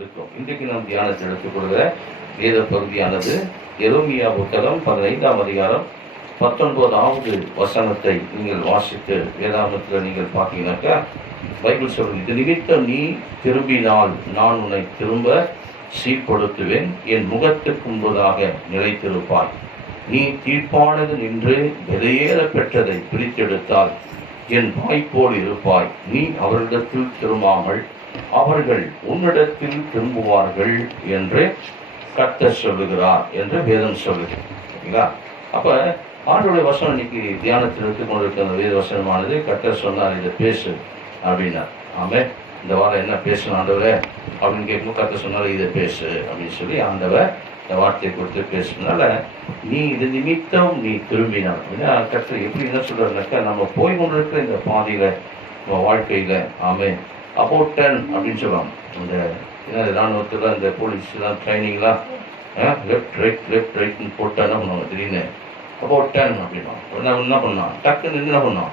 இருக்கிறோம். இன்றைக்கு நாம் தியானத்தை எடுத்துக்கொள்கிற வேத பகுதியானது எரேமியா புத்தகம் 15ஆம் அதிகாரம் 19வது வசனத்தை நீங்கள் வாசித்து வேதாகமத்தில் நீங்கள் பார்த்தீங்கன்னாக்கா பைபிள் சொல்றது, இது நிமித்தம் நீ திரும்பினால் நான் உன்னை திரும்ப சீர்படுத்துவேன், என் முகத்துக்கு முன்பதாக நிலைத்திருப்பாய். நீ தீர்ப்பானது நின்று வெளியேற பெற்றதை பிரித்தெடுத்தால் என் வாய்ப்போடு இருப்பாய். நீ அவர்களிடத்தில் திரும்பாமல் அவர்கள் உன்னிடத்தில் திரும்புவார்கள் என்று கர்த்தர் சொல்லுகிறார் என்று வேதம் சொல்லுது. சரிங்களா? அப்ப ஆண்டோடைய வசனம் இன்னைக்கு தியானத்தில் எடுத்துக்கொண்டிருக்கிற வேத வசனமானது கர்த்தர் சொன்னார், இதை பேசு அப்படின்னார். ஆமே, இந்த வாரம் என்ன பேசணும் ஆண்டவரே அப்படின்னு கேட்கும்போது கர்த்தர் சொன்னார், இதை பேசு அப்படின்னு சொல்லி ஆண்டவர் இந்த வார்த்தையை கொடுத்து பேசுனால நீ இது நிமித்தம் நீ திரும்பினார் அப்படின்னா கர்த்தர் எப்படி என்ன சொல்றாருனாக்கா, நம்ம போய் கொண்டிருக்கிற இந்த பாதையில நம்ம வாழ்க்கையில ஆமே அபவுட் 10 அப்படின்னு சொல்லுவாங்க. இந்த ராணுவத்தில் இந்த போலீஸ்லாம் ட்ரைனிங்லாம் லெஃப்ட் ரைட்னு போட்டா என்ன பண்ணுவாங்க, திடீர்னு அபவுட் 10 அப்படின்னா என்ன பண்ணான், டக்குன்னு என்ன பண்ணோம்,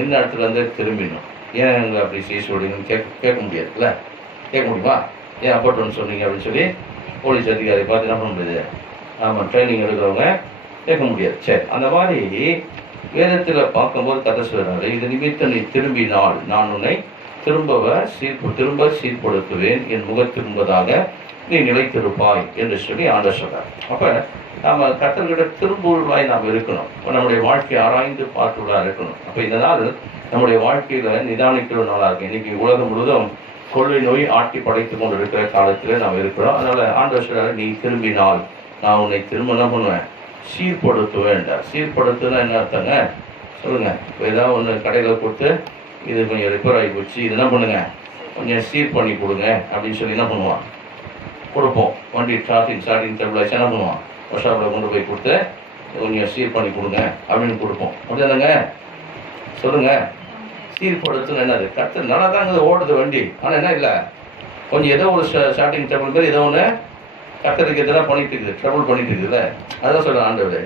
இந்த இடத்துல இருந்து திரும்பினோம். ஏன் எங்களை அப்படி செய்ய சொல்றீங்கன்னு கேட்க முடியாதுல்ல, கேட்க முடியுமா? ஏன் அபவுட் 10 சொன்னீங்க அப்படின்னு சொல்லி போலீஸ் அதிகாரி பார்த்து என்ன பண்ண முடியாது, ஆமாம் ட்ரைனிங் எடுக்கிறவங்க கேட்க முடியாது. சரி, அந்த மாதிரி வேதத்தில் பார்க்கும்போது கதை சொல்கிறாரு, இது நிமித்தம் நீ திரும்பினால் நான் உன்னை திரும்ப சீர்படுத்துவேன், என் முகத்துக்கு முன்பதாக நீ நிலைத்திருப்பாய் என்று சொல்லி ஆண்டவர் சொல்றார். அப்ப நாம கர்த்தர்கிட்ட திரும்புவதாய் நாம் இருக்கணும், நம்முடைய வாழ்க்கையை ஆராய்ந்து பார்த்துள்ளா இருக்கணும். அப்ப இந்த நாள் நம்முடைய வாழ்க்கையில நிதானிக்கிற நாளாக இருக்கு. இன்னைக்கு உலகம் முழுவதும் கொள்ளை நோய் ஆட்டி படைத்து கொண்டு இருக்கிற காலத்துல நாம் இருக்கிறோம். அதனால ஆண்டவர் சொல்றாரு, நீ திரும்பினால் நான் உன்னை திரும்ப என்ன பண்ணுவேன், சீர்படுத்துவேன். சீர்படுத்துனா என்ன அர்த்தங்க சொல்லுங்க? இப்போ ஏதாவது ஒன்று கடையில் கொடுத்து இது கொஞ்சம் ரிப்பேர் ஆகி போச்சு, இது என்ன பண்ணுங்க கொஞ்சம் சீர் பண்ணி கொடுங்க அப்படின்னு சொல்லி என்ன பண்ணுவான், கொடுப்போம். வண்டி ஸ்டார்டிங் டேபிள் ஆச்சு என்ன பண்ணுவான், ஒர்க் ஷாப்பில் கொண்டு போய் கொடுத்து கொஞ்சம் சீர் பண்ணி கொடுங்க அப்படின்னு கொடுப்போம். அப்படிதானங்க சொல்லுங்க? சீர்படுத்துன்னு என்னது, கர்த்தர் நல்லா தாங்க ஓடுது வண்டி, ஆனால் என்ன இல்லை கொஞ்சம் ஏதோ ஒரு ஸ்டார்டிங் டேபிள் பேர் ஏதோ ஒன்று கர்த்தருக்கு எதெல்லாம் பண்ணிட்டு இருக்குது, ட்ரபிள் பண்ணிட்டு இருக்குதுல்ல, அதான் சொல்கிறேன் ஆண்டவர்.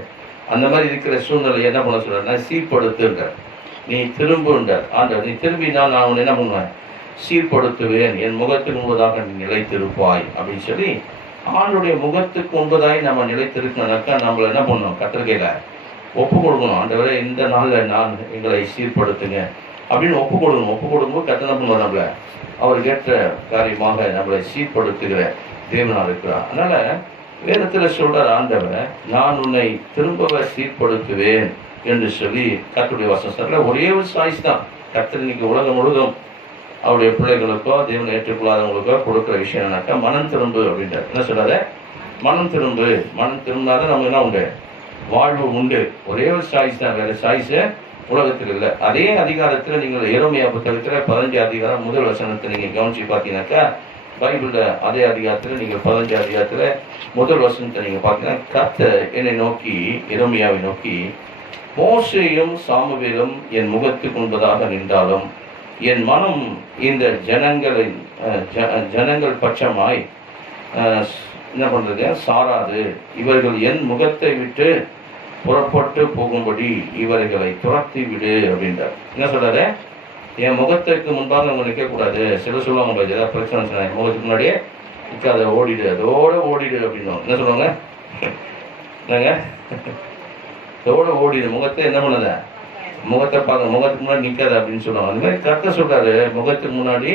அந்த மாதிரி இருக்கிற சூழ்நிலை என்ன பண்ண சொல்கிறேன்னா, சீர்படுத்துன்ற, நீ திரும்புன்றார் ஆண்டவர். நீ திரும்பினா நான் உன்னை என்ன பண்ணுவேன், சீர்படுத்துவேன், என் முகத்துக்கு முன்பதாக நீ நிலைத்திருப்பாய் அப்படின்னு சொல்லி ஆண்டுடைய முகத்துக்கு முன்பதாய் நம்ம நிலைத்திருக்கணும்னாக்கா நம்மளை என்ன பண்ணணும், கர்த்தர்கையில ஒப்பு கொடுக்கணும். ஆண்டவரே இந்த நாளில் நான் எங்களை சீர்படுத்துங்க அப்படின்னு ஒப்பு கொடுக்கணும். ஒப்பு கொடுக்கும்போது கர்த்தர் என்ன பண்ணுவார், நம்மளை அவருக்கு ஏற்ற காரியமாக நம்மளை சீர்படுத்துகிற தேவனா இருக்கிறார். அதனால வேதத்தில் சொல்றார் ஆண்டவர், நான் உன்னை திரும்ப சீர்படுத்துவேன் என்று சொல்லி கர்த்தருடைய வசனத்துல ஒரே ஒரு சாய்ஸ் தான் கர்த்தர் இன்னைக்கு உலகம் முழுதும் அவருடைய பிள்ளைகளுக்கோ தேவனை ஏற்றுக்கொள்ளாதவங்களுக்கோ கொடுக்குற விஷயம் என்னன்னாக்கா, மனம் திரும்பு அப்படின்றார். என்ன சொல்றாரு, மனம் திரும்பு, மனம் திரும்பினாதான் நம்ம என்ன உண்டு, வாழ்வு உண்டு. ஒரே ஒரு சாய்ஸ் தான், வேற சாய்ஸ் உலகத்தில் இல்லை. அதே அதிகாரத்தில் நீங்கள் எரேமியா புத்தகத்தில் 15 அதிகாரம் முதல் வசனத்தை நீங்கள் கவனிச்சு பார்த்தீங்கன்னாக்கா, பைபிளில் அதே அதிகாரத்தில் நீங்கள் 15 அதிகாரத்தில் முதல் வசனத்தை நீங்கள் பார்த்தீங்கன்னா, கர்த்தர் என்னை நோக்கி, எரேமியாவை நோக்கி, மோசேயும் சாமுவேலும் என் முகத்துக்கு முன்பதாக நின்றாலும் என் மனம் இந்த ஜனங்கள் பட்சமாய் என்ன பண்றது சாராது, இவர்கள் என் முகத்தை விட்டு புறப்பட்டு போகும்படி இவர்களை துரத்தி விடு அப்படின்றார். என்ன சொல்றாரு, என் முகத்துக்கு முன்பாக அவங்க நிற்கக்கூடாது. சில சொல்லுவாங்க, ஏதாவது பிரச்சனை சொன்னாங்க, முகத்துக்கு முன்னாடியே நிற்காத, ஓடிடு, அதோட ஓடிடு அப்படின்னு. என்ன சொல்லுவாங்க, என்னங்க அதோட ஓடிடு, முகத்தை என்ன பண்ணத, முகத்தை பார்க்க, முகத்துக்கு முன்னாடி நிற்காத அப்படின்னு சொல்லுவாங்க. அந்த மாதிரி கர்த்தர் சொல்றாரு, முகத்துக்கு முன்னாடி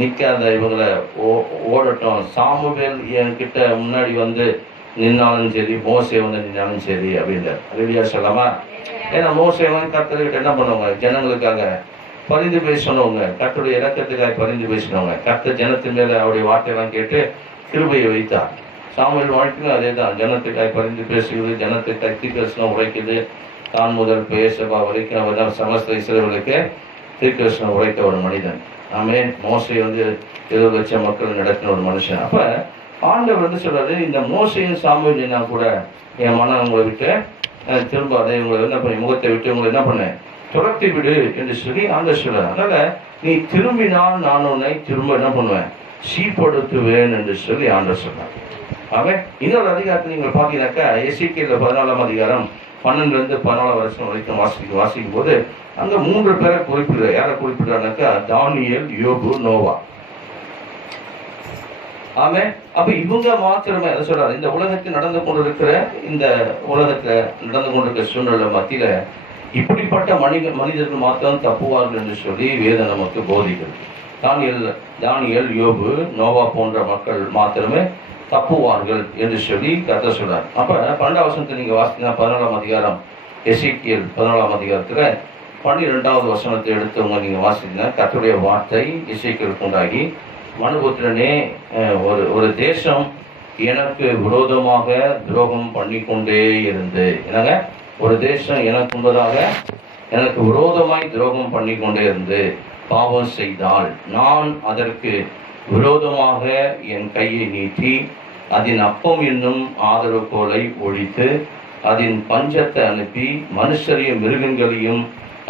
நிற்காத, இவங்களை ஓடட்டும். சாமுவேல் என்கிட்ட முன்னாடி வந்து நின்னாலும் சரி, மோசே வந்து நின்னாலும் சரி அப்படின்றார். ரெடியா சொல்லாமா? ஏன்னா மோசே வந்து கர்த்தர்கிட்ட என்ன பண்ணுவாங்க, ஜனங்களுக்காக பரிந்து பேசினவங்க, கர்த்தருடைய இறக்கத்துக்காக பரிந்து பேசினவங்க. கர்த்தர் ஜனத்தின் மேல அவருடைய வார்த்தையெல்லாம் கேட்டு கிருபையை வைத்தார். சாமுவேல் வாழ்க்கையும் அதே தான், ஜனத்துக்காக பரிந்து பேசுகிறது, ஜனத்துக்காக தீர்க்கதரிசனம் உரைக்குது. தான் முதல் பேசபா வரைக்கும் அவர் தான் சமஸ்த இஸ்ரவேலுக்கு தீர்க்கதரிசனம் உரைத்த ஒரு மனிதன். ஆமென். மோசே வந்து 70 லட்சம் மக்கள் நடத்தின ஒரு மனுஷன். அப்ப ஆண்டவர் வந்து சொல்றாரு, இந்த மோசையும் சாமுவேலினா கூட என் மனம் உங்களை விட்டு திரும்ப அதை உங்களை என்ன பண்ணி, முகத்தை விட்டு உங்களை என்ன பண்ண துரத்தி விடு என்று சொல்லி ஆண்டவர் சொல்றாரு. அதனால நீ திரும்பினால் நான் உன்னை திரும்ப என்ன பண்ணுவேன், சீர்படுத்துவேன் என்று சொல்லி ஆண்டவர் சொல்றார். ஆக இன்னொரு அதிகாரத்தை நீங்கள் பார்த்தீங்கன்னாக்கா, எசேக்கியேல் 14ஆம் அதிகாரம் 12 14 வருஷம் வரைக்கும் வாசிக்கும் போது அங்க 3 பேரை குறிப்பிடுற. யாரை குறிப்பிடுறாருனாக்கா, தானியேல், யோபு, நோவா. ஆமே. அப்ப இவங்க மாத்திரமே அதை சொல்றாரு. இந்த உலகத்தில் நடந்து கொண்டிருக்கிற இந்த உலகத்துல நடந்து கொண்டிருக்கிற சூழ்நிலை மத்தியில இப்படிப்பட்ட மனிதர்கள் மாத்திரம் தப்புவார்கள் என்று சொல்லி வேதம் நமக்கு போதிக்கிறது. தானியேல், யோபு, நோவா போன்ற மக்கள் மாத்திரமே தப்புவார்கள் என்று சொல்லி கர்த்தர் சொல்றார். அப்ப 12ஆம் வசனத்தை நீங்க வாசித்தீங்கன்னா 14ஆம் அதிகாரம், எசேக்கியேல் 14ஆம் அதிகாரத்துல 12வது வசனத்தை எடுத்தவங்க நீங்க வாசித்தீங்கன்னா கர்த்தருடைய வார்த்தை எசேக்கியேலுக்கு உண்டாகி, மனுபுத்திரனே, ஒரு தேசம் எனக்கு விரோதமாக துரோகம் பண்ணி கொண்டே இருந்து, என்னங்க, ஒரு தேசம் எனக்கு முன்பதாக எனக்கு விரோதமாய் துரோகம் பண்ணி கொண்டே இருந்து பாவம் செய்தால் நான் அதற்கு விரோதமாக என் கையை நீட்டி அதன் அப்பம் என்னும் ஆதரவு கோலை ஒழித்து அதன் பஞ்சத்தை அனுப்பி மனுஷரையும் மிருகங்களையும்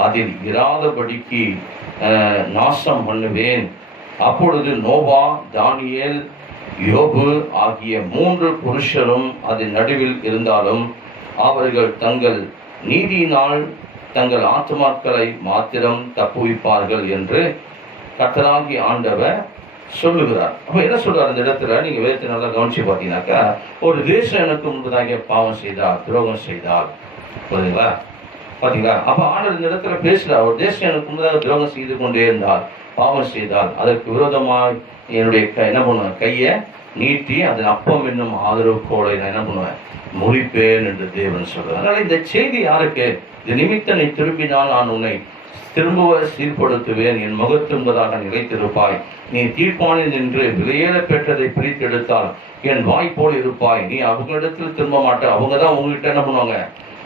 அதில் இராதபடிக்கு நாசம் பண்ணுவேன். அப்பொழுது நோவா, தானியேல், யோபு ஆகிய 3 புருஷரும் அதன் நடுவில் இருந்தாலும் அவர்கள் தங்கள் நீதியினால் தங்கள் ஆத்துமாக்களை மாத்திரம் தப்புவிப்பார்கள் என்று கர்த்தராகிய ஆண்டவர் சொல்லுகிறார். அப்ப என்ன சொல்றாரு இந்த இடத்துல? நீங்க வேதத்தை நல்லா கவனிச்சு பார்த்தீங்கன்னாக்கா, ஒரு தேசம் எனக்கு முன்பதாக பாவம் செய்தால், துரோகம் செய்தால், புரியுதுங்களா? பாத்தீங்களா? அப்ப ஆண்டவர் இந்த இடத்துல பேசுறார். ஒரு தேசம் எனக்கு முன்பதாக துரோகம் செய்து கொண்டே இருந்தால், பாவம் செய்தால், அதற்கு விரோதமாக என்னுடைய என்ன பண்ணுவேன்? கையை நீட்டி அதன் அப்பம் என்னும் ஆதரவு கோலை நான் என்ன பண்ணுவேன்? முறிப்பேன் என்று தேவன் சொல்றார். அதனால இந்த செய்தி யாருக்கு? இந்த நிமித்த நீ திரும்பினால் நான் உன்னை திரும்ப சீர்படுத்துவேன், என் முகத்தும்பதாக நிலைத்திருப்பாய், நீ தீர்ப்பானில் நின்று விலையேற பெற்றதை பிரித்தெடுத்தால் என் வாய் போல் இருப்பாய், நீ அவங்களிடத்தில் திரும்ப மாட்ட, அவங்க தான் உங்ககிட்ட என்ன பண்ணுவாங்க?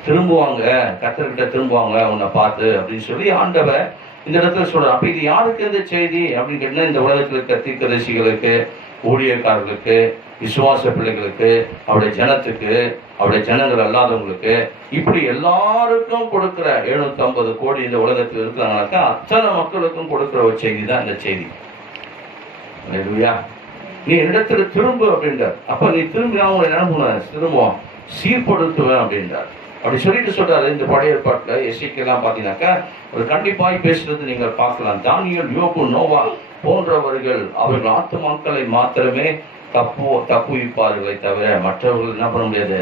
திரும்புவாங்க, கர்த்தர்கிட்ட திரும்புவாங்க உன்னை பார்த்து அப்படின்னு சொல்லி ஆண்டவர் இந்த இடத்துல சொல்றார். அப்ப இது யாருக்கு இந்த செய்தி அப்படின்னு கேட்டீங்கன்னா, இந்த உலகத்தில் இருக்க தீர்க்கதரிசிகளுக்கு, ஊழியக்காரர்களுக்கு, விசுவாச பிள்ளைகளுக்கு, அவருடைய ஜனத்துக்கு, அவருடைய ஜனங்கள் அல்லாதவங்களுக்கு, இப்படி எல்லாருக்கும் கொடுக்கிற 750 கோடி இந்த உலகத்தில் இருக்கிறாங்கனாக்கா அத்தனை மக்களுக்கும் கொடுக்கிற ஒரு செய்தி தான் இந்த செய்தி. நீ என்னிடத்துல திரும்ப அப்படின்றார். அப்ப நீ திரும்பினா உங்களை என்ன திரும்புவோம்? சீர்படுத்துவேன் அப்படின்றார். அப்படி சொல்லிட்டு சொல்றாரு. இந்த பழைய ஏற்பாட்டுல எசேக்கியேலாம் பாத்தீங்கன்னாக்கா ஒரு கண்டிப்பாய் பேசுறது நீங்க பார்க்கலாம். தானியேல், யோபு, நோவா போன்றவர்கள் அவர்கள் ஆத்துமாக்களை மாத்திரமே தப்புவிப்பார்களை தவிர மற்றவர்கள் என்ன பண்ண முடியாது?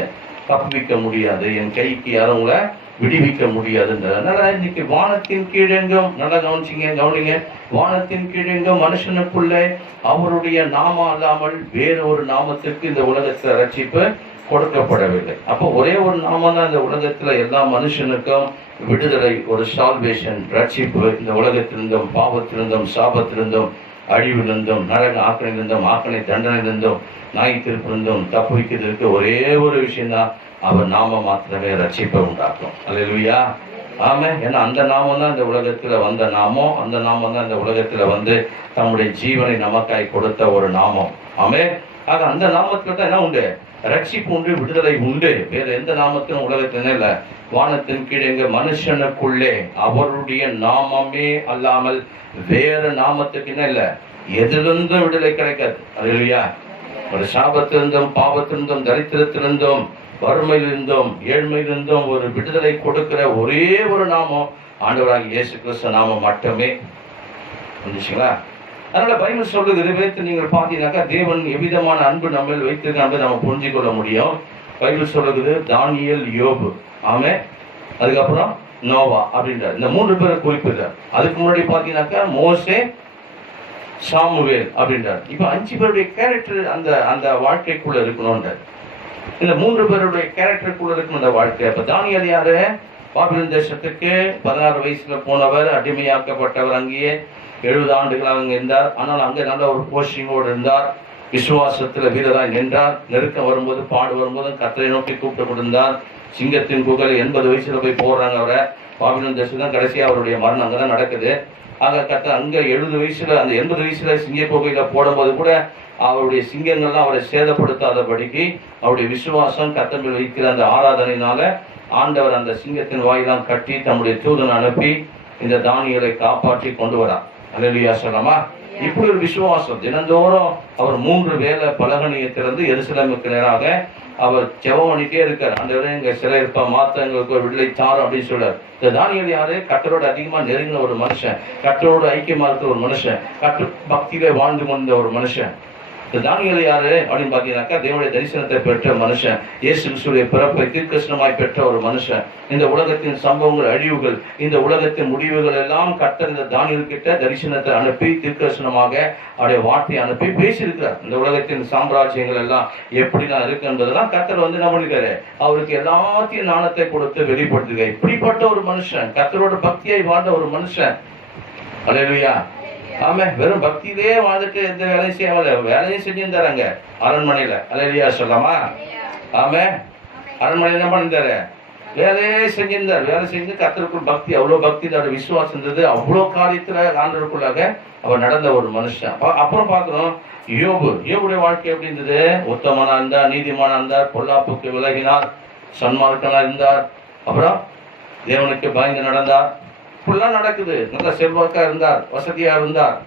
தப்புவிக்க முடியாது. என் கைக்கு யாரும் உங்களை விடுவிக்க முடியாதுன்றதுனால இன்னைக்கு வானத்தின் கீழெங்கும், நல்லா கவனிங்க, வானத்தின் கீழெங்கும் மனுஷனுக்குள்ளே அவருடைய நாமம் அல்லாமல் வேறு ஒரு நாமத்திற்கு இந்த உலகத்துல ரட்சிப்பு கொடுக்கப்படவில்லை. அப்போ ஒரே ஒரு நாமம் தான் இந்த உலகத்துல எல்லா மனுஷனுக்கும் விடுதலை, ஒரு சால்வேஷன், ரட்சிப்பு. இந்த உலகத்திலிருந்தும், பாவத்திலிருந்தும், சாபத்திலிருந்தும், அழிவிலிருந்தும், நரக ஆக்கணிலிருந்தும், ஆக்கணை தண்டனையிலிருந்தும், நாய் திருப்பிலிருந்தும் தப்புவிக்கிறதுக்கு ஒரே ஒரு விஷயம்தான், அவர் நாம மாத்திரமே ரட்சிப்பை உண்டாக்கும். அல்லேலூயா, ஆமே. ஏன்னா அந்த நாமம் தான் இந்த உலகத்துல வந்த நாமம். அந்த நாமம் தான் இந்த உலகத்துல வந்து தம்முடைய ஜீவனை நமக்காய் கொடுத்த ஒரு நாமம். ஆமே. ஆக அந்த நாமத்துல தான் என்ன உண்டு? ரட்சிப்பு உண்டு, விடுதலை உண்டு. வேற எந்த நாமத்திலும் உலகத்தின இல்ல. வானத்தின் கீழே எங்க மனுஷனுக்குள்ளே அவருடைய நாமமே அல்லாமல் வேற நாமத்துக்கு என்ன இல்ல, எதிலிருந்தும் விடுதலை கிடைக்காது. அல்லேலூயா. ஒரு சாபத்திலிருந்தும், பாவத்திலிருந்தும், தரித்திரத்திலிருந்தும், வறுமையிலிருந்தும், ஏழ்மையிலிருந்தும் ஒரு விடுதலை கொடுக்கிற ஒரே ஒரு நாமம் ஆண்டவராகிய இயேசு கிறிஸ்து நாமம் மட்டுமே. புரிஞ்சுங்களா? அதனால பைபிள் சொல்றது வேதத்தை நீங்கள் பார்த்தீங்கன்னாக்கா தேவன் எவ்விதமான அன்பு நம்ம வைத்திருக்காங்க நம்ம புரிஞ்சு கொள்ள முடியும். பைபிள் சொல்றது தானியேல், யோபு, ஆமே, அதுக்கப்புறம் நோவா அப்படின்றார். இந்த 3 பேரை குறிப்பிடுறார். அதுக்கு முன்னாடி பார்த்தீங்கன்னாக்கா மோசே, சாமுவேல் அப்படின்றார். இப்ப 5 பேருடைய கேரக்டர் அந்த அந்த வாழ்க்கைக்குள்ள இருக்கணும்ன்றார். இந்த 3 பேருடைய கேரக்டருக்குள்ள இருக்கணும் அந்த வாழ்க்கை. அப்ப தானியேல் யாரு? பாபிலோன் தேசத்துக்கு 16 வயசுல போனவர், அடிமையாக்கப்பட்டவர். அங்கேயே 70 ஆண்டுகள் அங்கே இருந்தார். ஆனால் அங்கே நல்ல ஒரு போஸ்டிங்கோடு இருந்தார். விசுவாசத்துல வீரராய் நின்றார். நெருக்கம் வரும்போது, பாடு வரும்போது கர்த்தரை நோக்கி கூப்பிட்டு கொடுத்தார். சிங்கத்தின் குகை 80 வயசுல போய் போடுறாங்க அவரை. பாபிலோன் தேசம் தான் கடைசியா அவருடைய மரணம் அங்கதான் நடக்குது. ஆக கர்த்தர் அங்க 70 வயசுல, அந்த 80 வயசுல சிங்க குகையில போடும்போது கூட அவருடைய சிங்கங்கள்லாம் அவரை சேதப்படுத்தாதபடிக்கு அவருடைய விசுவாசம் கர்த்தர் வைக்கிற அந்த ஆராதனையினால ஆண்டவர் அந்த சிங்கத்தின் வாயெல்லாம் கட்டி தம்முடைய தூதன் அனுப்பி இந்த தானியேலை காப்பாற்றி கொண்டு வரார். அல்லேலூயா சொல்லலாமா? இப்படி ஒரு விசுவாசம். தினந்தோறும் அவர் 3 வேளை பலகணியை திறந்து எருசலேமுக்கு நேராக அவர் ஜெபம் பண்ணிட்டே இருக்கார். அந்த எங்க சிலை இருப்பா மாத்த எங்களுக்கு ஒரு விடுதலை தாரும் அப்படின்னு சொல்றாரு. இந்த தானியேல் யாரு? கர்த்தரோட அதிகமா நெருங்கின ஒரு மனுஷன், கர்த்தரோட ஐக்கியமா இருக்கிற ஒரு மனுஷன், கர்த்தர் பக்தியில வாழ்ந்து கொண்ட ஒரு மனுஷன். தானியேல் யாரு அப்படின்னு பாத்தீங்கன்னாக்கா, தேவனுடைய தரிசனத்தை பெற்ற மனுஷன், இயேசு கிறிஸ்துவின் பிறப்பை தீர்க்கதரிசனமாய் பெற்ற ஒரு மனுஷன். இந்த உலகத்தின் சம்பவங்கள், அழிவுகள், இந்த உலகத்தின் முடிவுகள் எல்லாம் கர்த்தர் இந்த தானியேல் கிட்ட தரிசனத்தை அனுப்பி தீர்க்கதரிசனமாக அவருடைய வார்த்தையை அனுப்பி பேசியிருக்கிறார். இந்த உலகத்தின் சாம்ராஜ்யங்கள் எல்லாம் எப்படிலாம் இருக்கு என்பதெல்லாம் கர்த்தர் வந்து என்ன பண்ணிருக்காரு, அவருக்கு எல்லாத்தையும் ஞானத்தை கொடுத்து வெளிப்படுத்துக. இப்படிப்பட்ட ஒரு மனுஷன், கர்த்தரோட பக்தியை வாழ்ந்த ஒரு மனுஷன். அல்லேலூயா. ஆமா, வெறும் பக்தியிலே வாழ்ந்துட்டு எந்த வேலையும் செய்யல, வேலையும் செஞ்சிருந்தாருங்க அரண்மனையில. அல்லேலூயா சொல்லாமா? ஆமா, அரண்மனையில என்ன பண்ணிருந்தாரு, வேலையே செஞ்சிருந்தார். வேலை செஞ்சு கர்த்தருக்குள் பக்தி, அவ்வளவு பக்தி, அவருடைய விசுவாசம் இருந்தது. அவ்வளவு காரியத்துல ஆண்டவருக்குள்ளாக அவர் நடந்த ஒரு மனுஷன். அப்புறம் பாக்குறோம் யோபுடைய வாழ்க்கை எப்படி இருந்தது. உத்தமனா இருந்தார், நீதிமானா இருந்தார், பொல்லாப்புக்கு விலகினார், சன்மார்க்கனா இருந்தார், அப்புறம் தேவனுக்கு பயந்து நடந்தார். இப்படிலாம் நடக்குது. நல்ல செல்வாக்கா இருந்தார், வசதியா இருந்தார்,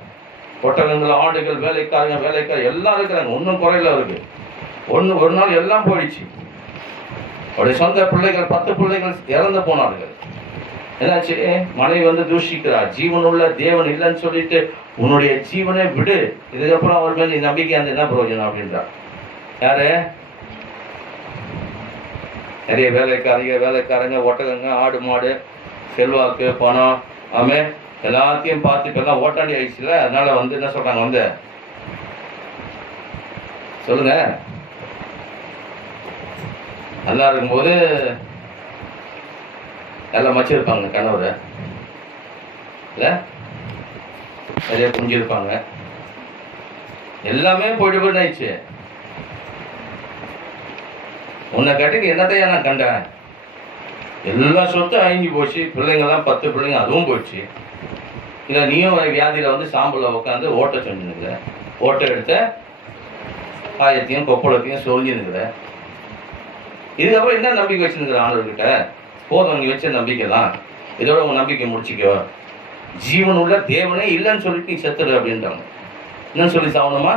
ஒட்டகங்கள், ஆடுகள், வேலைக்காரங்க எல்லாம் இருக்கிறாங்க. ஒன்றும் குறையில இருக்கு. ஒரு நாள் எல்லாம் போயிடுச்சு. அவருடைய சொந்த பிள்ளைகள் 10 பிள்ளைகள் இறந்து போனார்கள். என்னாச்சு, மனைவி வந்து தூஷிக்கிறார். ஜீவனுள்ள தேவன் இல்லைன்னு சொல்லிட்டு உன்னுடைய ஜீவனை விடு, இதுக்கப்புறம் அவர் மேல நீ நம்பிக்கை அந்த என்ன பிரயோஜனம் அப்படின்றார். யாரு? நிறைய வேலைக்காரங்க, ஒட்டகங்க, ஆடு மாடு, செல்வாக்கு, பணம், ஆமே, எல்லாத்தையும் பார்த்து இப்ப எல்லாம் ஓட்டாண்டி ஆயிடுச்சுல. அதனால வந்து என்ன சொல்றாங்க, வந்து சொல்லுங்க, நல்லா இருக்கும்போது எல்லாம் மச்சிருப்பாங்க கணவரை, இல்ல நிறைய புரிஞ்சிருப்பாங்க, எல்லாமே போயிட்டு ஆயிடுச்சு. உன்னை கட்டிக்கு என்னத்தையா நான் கண்டேன், எல்லா சொத்தும் அழிஞ்சு போச்சு, பிள்ளைங்கெல்லாம் 10 பிள்ளைங்க அதுவும் போயிடுச்சு. இல்லை நீயும் வியாதியில வந்து சாம்பல உட்காந்து ஓட்ட செஞ்சுனுக்குற, ஓட்ட எடுத்த காயத்தையும் கொப்பளத்தையும் சொல்லினுக்குற. இதுக்கப்புறம் என்ன நம்பிக்கை வச்சுருக்கிற ஆண்டவர்கிட்ட? போதும் நீ வச்ச நம்பிக்கைலாம், இதோட உங்க நம்பிக்கை முடிச்சுக்கோ. ஜீவன் உள்ள தேவனே இல்லைன்னு சொல்லிட்டு நீ செத்துடு அப்படின்றாங்க. என்னன்னு சொல்லி சாவணுமா?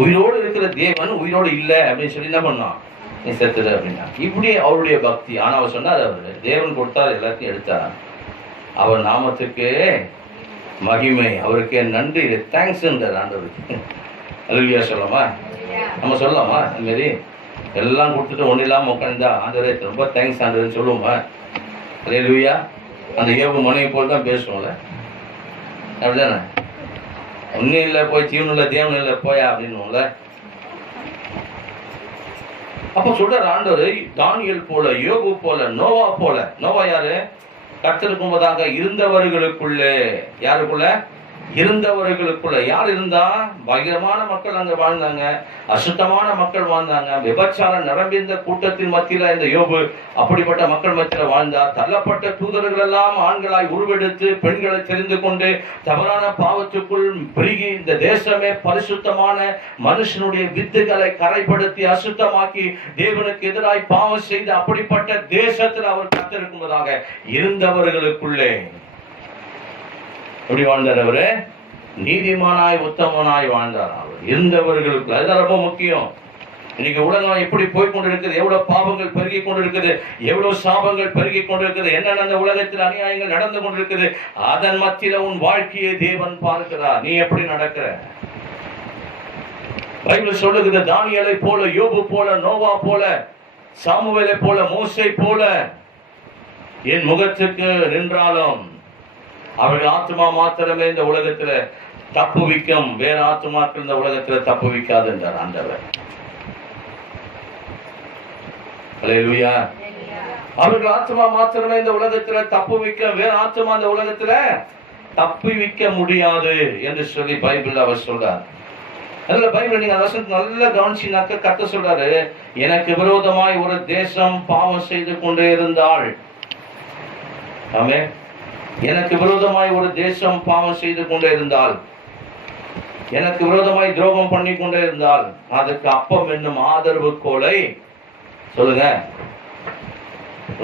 உயிரோடு இருக்கிற தேவன் உயிரோடு இல்லை அப்படின்னு சொல்லி என்ன பண்ணோம், நீ செத்துடு அப்படின்னா. இப்படி அவருடைய பக்தி. ஆனா அவர் சொன்னார், அவரு தேவன் கொடுத்தார், எல்லாத்தையும் எடுத்தார். அவர் நாமத்துக்கு மகிமை, அவருக்கு நன்றி, தேங்க்ஸ் ஆண்டவருக்கு. அல்லேலூயா சொல்லலாமா? நம்ம சொல்லலாமா? இந்த மாதிரி எல்லாம் கொடுத்துட்டு ஒன்றும் இல்லாமல் உட்காந்தா ஆண்டவரே ரொம்ப தேங்க்ஸ் ஆண்டவர்னு சொல்லுவோமா? அல்லேலூயா. அந்த யோபு மனைவி போல் தான் பேசுவோம்ல, அப்படிதானே? ஒன்றும் இல்லை, போய் ஜீவன் இல்லை தேவன் இல்லை போயா அப்படின்னுவோம்ல. அப்ப சொல்ற ஆண்டவர் தானியேல் போல, யோபு போல, நோவா போல. நோவா யாரு? கர்த்தருக்கு முன்பதாக இருந்தவர்களுக்குள்ளே. யாருக்குள்ள? இருந்தவர்களுக்குள்ள. யார் இருந்தா? பயங்கரமான மக்கள் அங்க வாழ்ந்தாங்க, அசுத்தமான மக்கள் வாழ்ந்தாங்க, விபச்சாரம் நிரம்பிந்த கூட்டத்தின் மத்தியில இந்த யோபு அப்படிப்பட்ட மக்கள் மத்தியில வாழ்ந்தார். தள்ளப்பட்ட தூதர்கள் எல்லாம் ஆண்களாய் உருவெடுத்து பெண்களை தெரிந்து கொண்டு தவறான பாவத்துக்குள் பெருகி இந்த தேசமே பரிசுத்தமான மனுஷனுடைய வித்துகளை கரைப்படுத்தி அசுத்தமாக்கி தேவனுக்கு எதிராய் பாவம் செய்து அப்படிப்பட்ட தேசத்தில் அவர் கர்த்தருக்கும்பதாக இருந்தவர்களுக்குள்ளே எப்படி வாழ்ந்தார்? அவரு நீதிமானாய் உத்தமனாய் வாழ்ந்தார். அவர் இருந்தவர்களுக்கு. அதுதான் ரொம்ப முக்கியம். இன்னைக்கு உலகம் எப்படி போய் கொண்டிருக்குது, எவ்வளவு பாவங்கள் பெருகி கொண்டிருக்குது, எவ்வளவு சாபங்கள் பெருகி கொண்டிருக்குது, என்னென்ன அந்த உலகத்தில் அநியாயங்கள் நடந்து கொண்டிருக்குது. அதன் மத்தியில உன் வாழ்க்கையை தேவன் பார்க்கிறார். நீ எப்படி நடக்கிற? பைபிள் சொல்லுகிறது, தானியேலை போல, யோபு போல, நோவா போல, சாமுவேலை போல, மோசே போல என் முகத்துக்கு நின்றாலும் அவர்கள் ஆத்மா மாத்திரமே இந்த உலகத்துல தப்புவிக்கும், வேற ஆத்மாக்கள் இந்த உலகத்துல தப்புவிக்காது என்றார் ஆண்டவர். அல்லேலூயா. அவர்கள் ஆத்மா மாத்திரமே இந்த உலகத்துல தப்புவிக்க, வேற ஆத்மா இந்த உலகத்துல தப்புவிக்க முடியாது என்று சொல்லி பைபிள் அவர் சொல்றார். நல்ல பைபிள் நீங்க வசனத்தை நல்லா கவனிச்சினாக்க கர்த்தர் சொல்றாரு, எனக்கு விரோதமாய் ஒரு தேசம் பாவம் செய்து கொண்டே இருந்தால், ஆமே, எனக்கு விரோதமாய் ஒரு தேசம் பாவம் செய்து கொண்டே இருந்தால், எனக்கு விரோதமாய் துரோகம் பண்ணி கொண்டே இருந்தால், அதுக்கு அப்பம் என்னும் ஆதரவு கோலை சொல்லுங்க.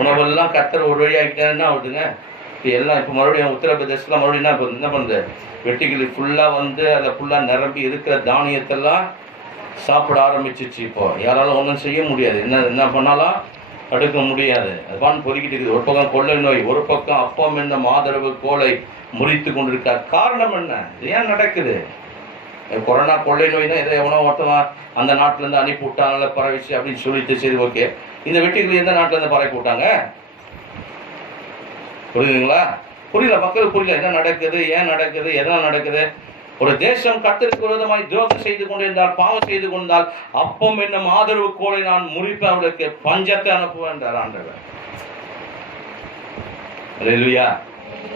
உணவெல்லாம் கர்த்தர் ஒரு வழியாக்கிட்டா ஆகுதுங்க. எல்லாம் இப்ப மறுபடியும் உத்தரப்பிரதேசத்துல மறுபடியும் என்ன பண்ணுது, வெட்டிக்கிளி ஃபுல்லா வந்து அதை ஃபுல்லா நிரம்பி இருக்கிற தானியத்தெல்லாம் சாப்பிட ஆரம்பிச்சிச்சு. இப்போ யாராலும் ஒன்றும் செய்ய முடியாது. என்ன பண்ணாலும் தடுக்க முடியாது. அதுதான் பொறுக்கிட்டு இருக்குது. ஒரு பக்கம் கொள்ளை நோய், ஒரு பக்கம் அப்பம் என்னும் ஆதரவு கோலை முறித்து கொண்டிருக்கார். காரணம் என்ன? ஏன் நடக்குது? கொரோனா கொள்ளை நோய்னா எதை எவனோ ஒருத்தவன் அந்த நாட்டிலேருந்து அனுப்பி விட்டாங்கல்ல பரவிச்சு அப்படின்னு சொல்லிட்டு சரி ஓகே. இந்த வெட்டுக்கிளி எந்த நாட்டிலேருந்து பரப்பி விட்டாங்க? புரியுதுங்களா? புரியல, மக்களுக்கு புரியல என்ன நடக்குது, ஏன் நடக்குது, எதனால் நடக்குது. ஒரு தேசம் கர்த்தருக்கு விரோதமாய் துரோகம் செய்து கொண்டிருந்தால், பாவம் செய்து கொண்டால், அப்பம் என்னும் ஆதரவு கோலை நான் முறிப்பேன், அவளுக்கு பஞ்சத்தை அனுப்புவேன் என்றார் ஆண்டவர். அல்லேலூயா.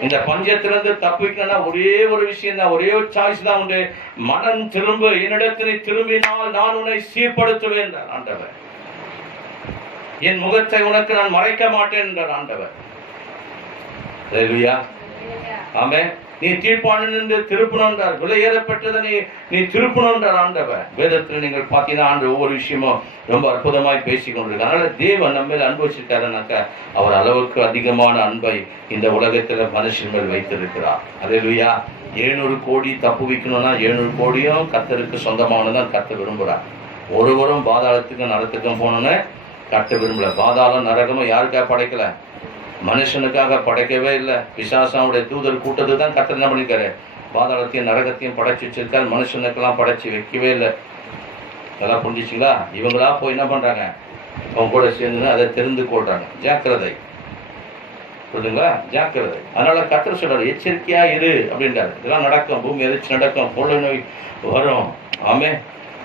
இந்த பஞ்சத்திலிருந்து தப்பிக்கணும்னா ஒரே ஒரு விஷயம் தான், ஒரே ஒரு சாய்ஸ் தான் உண்டு. மனம் திரும்ப, என்னிடத்தில் திரும்பினால் நான் உன்னை சீர்படுத்துவேன் என்றார் ஆண்டவர். என் முகத்தை உனக்கு நான் மறைக்க மாட்டேன் என்றார் ஆண்டவர். அல்லேலூயா. ஆமென். நீ தீர்ப்பானு திருப்பணும் என்றார். விலையேறப்பட்டதை நீ திருப்பணும் என்றார் ஆண்டவர். வேதத்தில் நீங்கள் பார்த்தீங்கன்னா ஆண்டு ஒவ்வொரு விஷயமும் ரொம்ப அற்புதமாய் பேசி கொண்டிருக்காங்க. அதனால தேவன் நம்ம மேல் அன்பு வச்சிருக்காருனாக்கா அவர் அளவுக்கு அதிகமான அன்பை இந்த உலகத்துல மனுஷன் மேல் வைத்திருக்கிறார். அல்லேலூயா. 700 கோடி தப்பு வைக்கணும்னா 700 கோடியும் கர்த்தருக்கு சொந்தமானதான் கர்த்தர் விரும்புகிறார். ஒருவரும் பாதாளத்துக்கும் நரகத்துக்கும் போனோன்னு கர்த்தர் விரும்பல. பாதாளம் நரகமும் யாருக்காக படைக்கல? மனுஷனுக்காக படைக்கவே இல்லை. பிசாசாவுடைய தூதர் கூட்டத்துக்கு தான் கர்த்தர் என்ன பண்ணிருக்காரு? பாதாளத்தையும் நரகத்தையும் படைச்சு வச்சிருக்காரு. மனுஷனுக்கெல்லாம் படைச்சு வைக்கவே இல்லை. அதெல்லாம் புரிஞ்சிச்சிங்களா? இவங்களா போய் என்ன பண்றாங்க? அவங்க கூட சேர்ந்துன்னு அதை தெரிந்து கொள்றாங்க. ஜாக்கிரதை. புரியுதுங்களா? ஜாக்கிரதை. அதனால கர்த்தர் சொல்றாரு, எச்சரிக்கையா இரு அப்படின்றாரு. இதெல்லாம் நடக்கும், பூமி எதிர்ச்சி நடக்கும், கொள்ளை நோய் வரும், ஆமே,